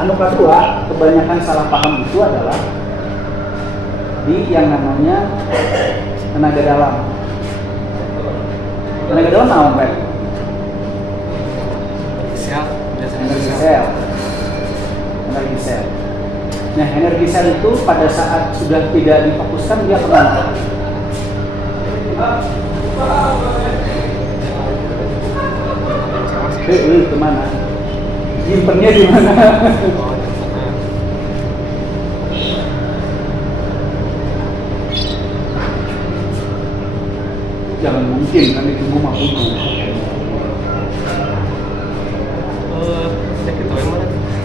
Anu kedua, kebanyakan salah paham itu adalah di yang namanya tenaga dalam. Tenaga dalam apa, Pak? Energi sel. Energi sel. Nah, energi sel itu pada saat sudah tidak difokuskan dia kemana? Kemana? Nyimpennya di mana? Jangan mungkin kan itu mau maupun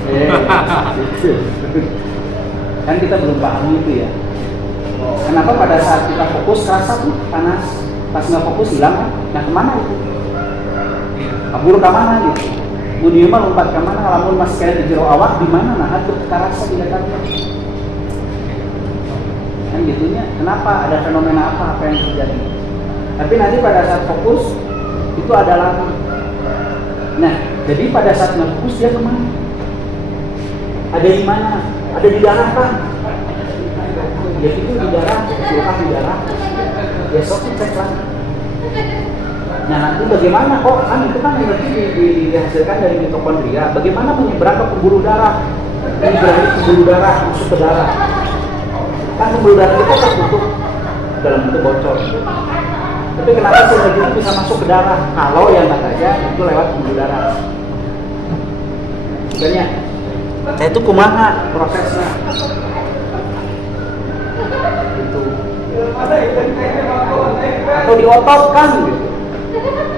Gitu emang. Kan kita belum paham itu ya. Kenapa pada saat kita fokus rasa tuh panas, pas nggak fokus hilang kan? Nah, kemana itu? Kabur ke mana gitu? Dunia mah lompat ke mana? Lamun masih kayak di jero awak di mana? Nah, itu kita rasa di dekatnya. Kan gitunya. Kenapa? Ada fenomena apa yang terjadi? Tapi nanti pada saat fokus itu ada lagi. Nah, jadi pada saat nggak fokus dia kemana? Ada di mana? Ada di darah kan? Ya itu di darah, di darah. Besok cek lagi. Nah, nanti bagaimana kok? Kan itu kan energi dihasilkan dari mitokondria. Bagaimana menyeberang ke pembuluh darah? Menyeberang ke pembuluh darah, masuk ke darah. Kan pembuluh darah kita tertutup dalam bentuk bocor. Tapi kenapa sih energi itu bisa masuk ke darah? Kalau yang katanya itu lewat pembuluh darah. Makanya saya itu kumaha prosesnya. Gitu. Atau di otot kan gitu.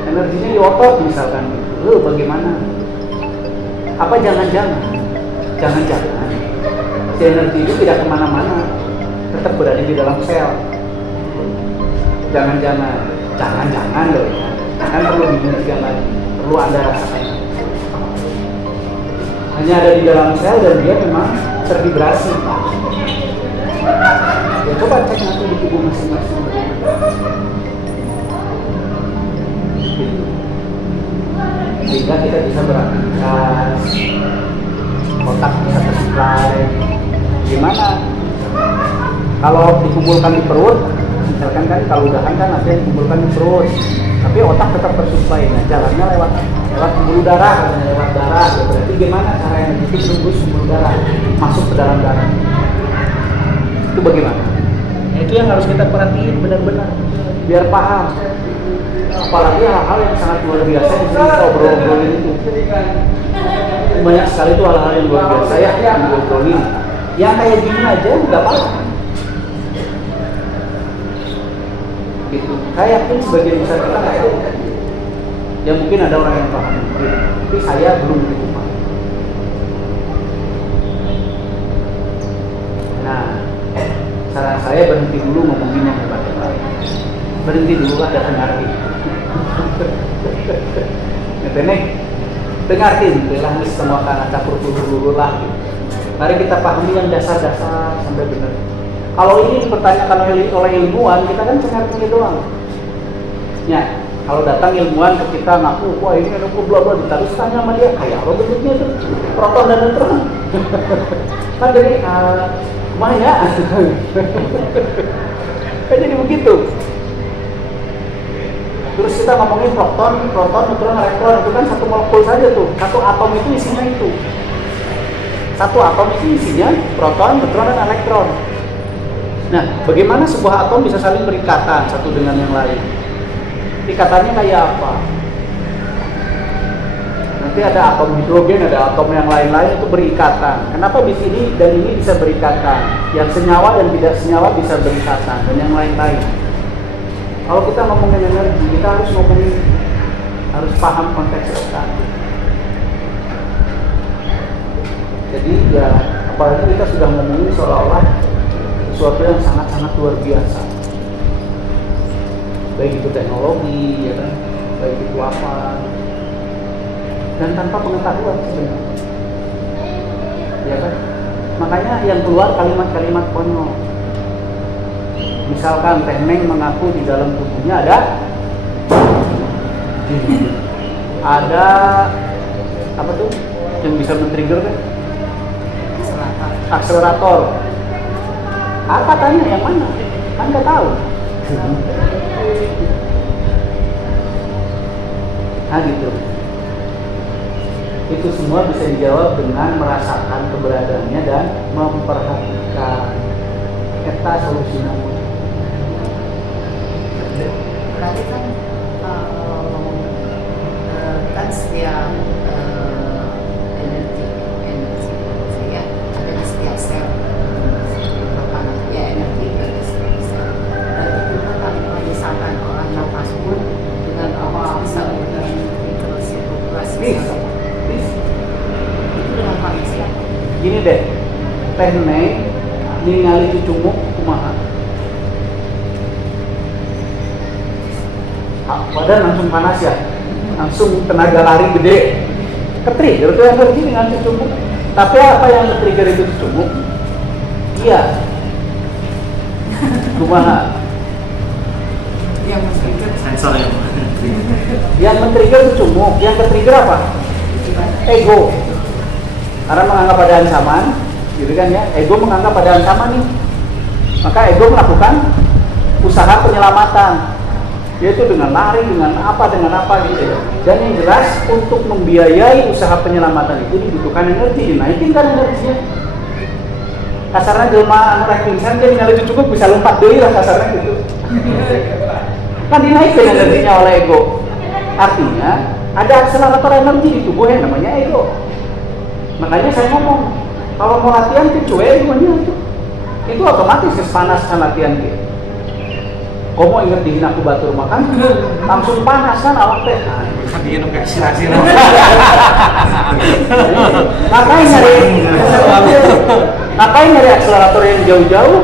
Energinya di otot misalkan gitu. Bagaimana? Apa jangan-jangan si energi itu tidak kemana-mana, tetap berada di dalam sel. Jangan-jangan loh ya. Kan perlu dibuktikan lagi, perlu Anda rasakan. Hanya ada di dalam sel dan dia memang tervibrasi. Ya coba cek nanti di tubuh masing-masing. Sehingga kita bisa beraktivitas, otak bisa tersuplai. Gimana? Kalau dikumpulkan di perut, misalkan kan kalau udahan kan ada yang dikumpulkan di perut, tapi otak tetap tersuplai. Nah, jalannya lewat pembuluh darah, lewat darah. Ya, berarti gimana caranya itu tembus pembuluh darah masuk ke dalam darah? Itu bagaimana? Nah, itu yang harus kita perhatiin benar-benar biar paham. Apalagi hal-hal yang sangat luar biasa di sini kita obrol-obrolin itu. Banyak sekali itu hal-hal yang luar biasa ya yang diobrolin. Yang kayak gini aja nggak apa-apa. Gitu. Saya yakin sebagian besar kita nggak tahu. Ya mungkin ada orang yang paham, tapi saya belum begitu paham. Nah, saran saya berhenti dulu ngomongin yang hebat-hebat. Berhenti dulu lah dan dengarkan. Nih, dengarkan, telah semua karena campur dulu lah. Mari kita pahami yang dasar-dasar sampai benar. Kalau ini dipertanyakan oleh ilmuwan, kita kan dengarkan doang. Ya, kalau datang ilmuwan ke kita ngaku, wah ini ada bla bla, terus tanya sama dia, kayak apa bentuknya itu? Proton dan neutron. Kan jadi, mana ya? Kan jadi begitu. Terus kita ngomongin proton, neutron, elektron, itu kan satu molekul saja tuh. Satu atom itu isinya itu. Satu atom itu isinya proton, neutron, dan elektron. Nah, bagaimana sebuah atom bisa saling berikatan satu dengan yang lain? Ikatannya kayak apa? Nanti ada atom hidrogen, ada atom yang lain-lain itu berikatan. Kenapa di sini dan ini bisa berikatan? Yang senyawa dan tidak senyawa bisa berikatan, dan yang lain-lain. Kalau kita ngomongin energi, kita harus paham konteks kita. Jadi ya, apalagi kita sudah ngomongin seolah-olah sesuatu yang sangat-sangat luar biasa. Baik itu teknologi, ya kan, baik itu apa, dan tanpa pengetahuan sebenarnya, ya kan. Makanya yang keluar kalimat-kalimat konyol. Misalkan Teh Neng mengaku di dalam tubuhnya ada apa tuh yang bisa men-trigger kan? Akselerator. Apa tanya yang mana? Kan nggak tahu. Nah gitu. Itu semua bisa dijawab dengan merasakan keberadaannya dan memperhatikan. Eta solusinya. Berarti kan kan setiap energi ya ada di setiap sel. Ya energi ada setiap sel. Berarti juga kalau misalkan orang nafas pun dengan awal bisa terus sirkulasi. Itu dengan manusia. Gini deh, Teh Neng ningali cucumuk kumaha. Badan langsung panas ya, langsung tenaga lari gede, ke-trigger tuh energi dengan cucumuk. Tapi apa yang nge-trigger itu cucumuk? Iya, kumaha? Yang men-trigger Sensor yang Yang men-trigger cucumuk, yang ke-trigger apa? Ego. Karena menganggap ada ancaman, gitu kan ya? Ego menganggap ada ancaman nih, maka ego melakukan usaha penyelamatan. Yaitu dengan lari, dengan apa gitu ya. Dan yang jelas untuk membiayai usaha penyelamatan itu dibutuhkan energi, dinaikin kan energinya. kasarnya jelma anu rek pingsan dia ningali cukup bisa lompat deui lah kasarnya gitu. Kan dinaikkan energinya oleh ego. Artinya ada akselerator energi di tubuh yang namanya ego. Makanya saya ngomong, kalau mau latihan picu egonya itu otomatis panas kan latihan gitu. Kau mau inget dihina aku batur makan, langsung panas kan awak teh. Kan dia nunggu sirasi. Ngapain nyari akselerator yang jauh-jauh?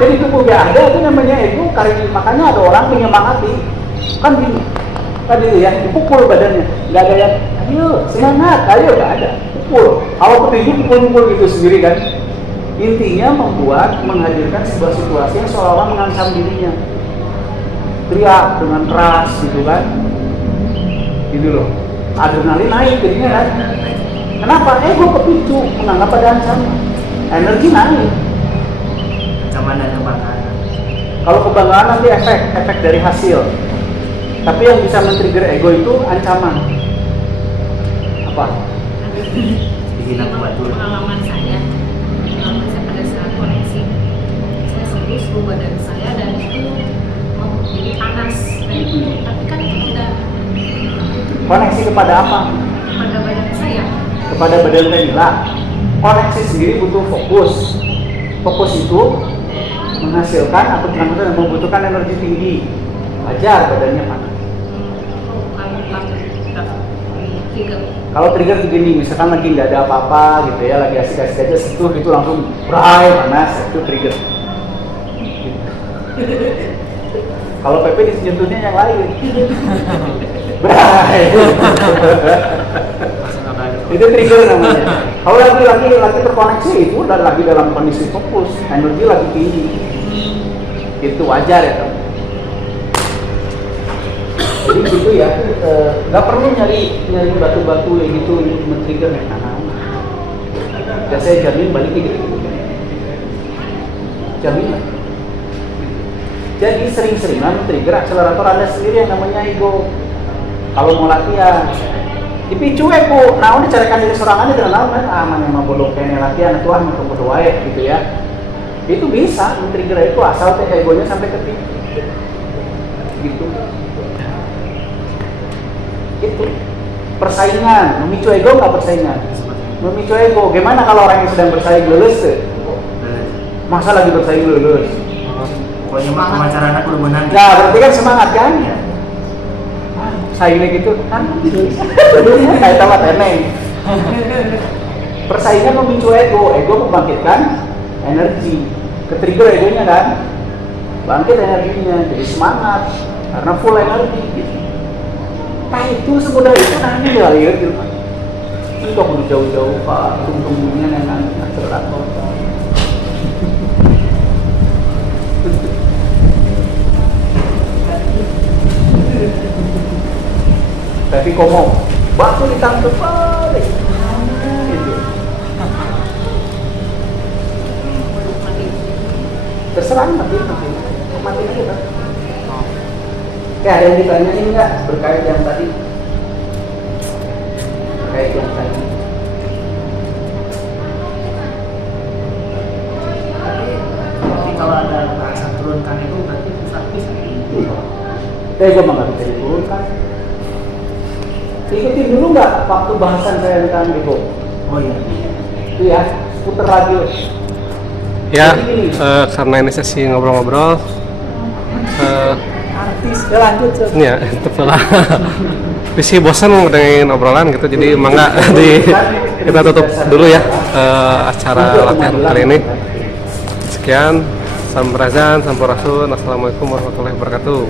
Jadi tubuh gak ada itu namanya ego. Makanya ada orang menyemangati. Kan gini, tadi ya dipukul badannya, nggak ada yang ayo semangat, ayo nggak ada. Pukul. Kalau petinju pukul-pukul gitu sendiri kan. Intinya menghadirkan sebuah situasi yang seolah-olah mengancam dirinya. Teriak dengan keras gitu kan. Gitu loh. Adrenalin naik jadinya kan. Kenapa? Ego kepicu, menganggap ada ancaman. Energi naik. Ancaman dan kebanggaan. Kalau kebanggaan nanti efek dari hasil. Tapi yang bisa men-trigger ego itu ancaman. Apa? Dihina aku batur. Pengalaman saya pada saat koneksi, saya serius suhu badan saya dan itu mau jadi panas. Tapi kan itu tidak Koneksi kepada apa? pada badan saya. Kepada badan Renila. Koneksi sendiri butuh fokus. Fokus itu menghasilkan atau membutuhkan energi tinggi. Wajar badannya panas. Kalau trigger begini, misalkan lagi nggak ada apa-apa gitu ya, lagi asik-asik aja sentuh gitu langsung bray panas, itu trigger. Kalau PP disentuhnya yang lain, bray. Itu trigger namanya. Kalau lagi terkoneksi itu udah lagi dalam kondisi fokus, energi lagi tinggi, itu wajar ya teman. Jadi gitu ya, nggak perlu nyari batu-batu yang gitu untuk men-trigger ya. Dan saya jamin balik gitu. Jamin lah. Jadi sering-seringan men-trigger akselerator Anda sendiri yang namanya ego. Kalau mau latihan, dipicu ego. Nah, udah carikan diri sorangannya dengan naon aman yang mau bodoh kene latihan Tuhan mau bodoh wae gitu ya. Itu bisa men-trigger itu asal teh egonya sampai ke titik. Gitu. Itu persaingan, memicu ego nggak persaingan? Memicu ego, gimana kalau orang yang sedang bersaing lulus? Masa lagi bersaing lulus? Pokoknya mah pemacaran aku udah menang. Nah, berarti kan semangat kan? Saingnya gitu kan? Kayak tamat eneng. Persaingan memicu ego membangkitkan energi. Ketrigger egonya kan? Bangkit energinya, jadi semangat karena full energi gitu. Nah itu semudah itu nanti ya gitu kan. Ini kok udah jauh-jauh Pak, tunggu-tunggunya yang akselerator. Tapi ngomong, batu ditangkap balik. Gitu. Terserah nanti mati aja kan. Ya, ada yang ditanyain nggak berkait yang tadi? Berkait yang tadi. Tapi kalau ada bahasa turunkan itu berarti pusat bisa gitu. Gue mah nggak bisa diturunkan. Ikutin dulu nggak waktu bahasan saya tentang ego? Oh iya. Itu ya, puter radio. Ya, karena ini sesi ngobrol-ngobrol, Artis, ya lanjut. ya itu pula. Visi bosan dengan obrolan gitu, jadi mangga kita tutup dulu ya acara latihan kali ini. Sekian, sampurasun, sampurasun, assalamualaikum warahmatullahi wabarakatuh.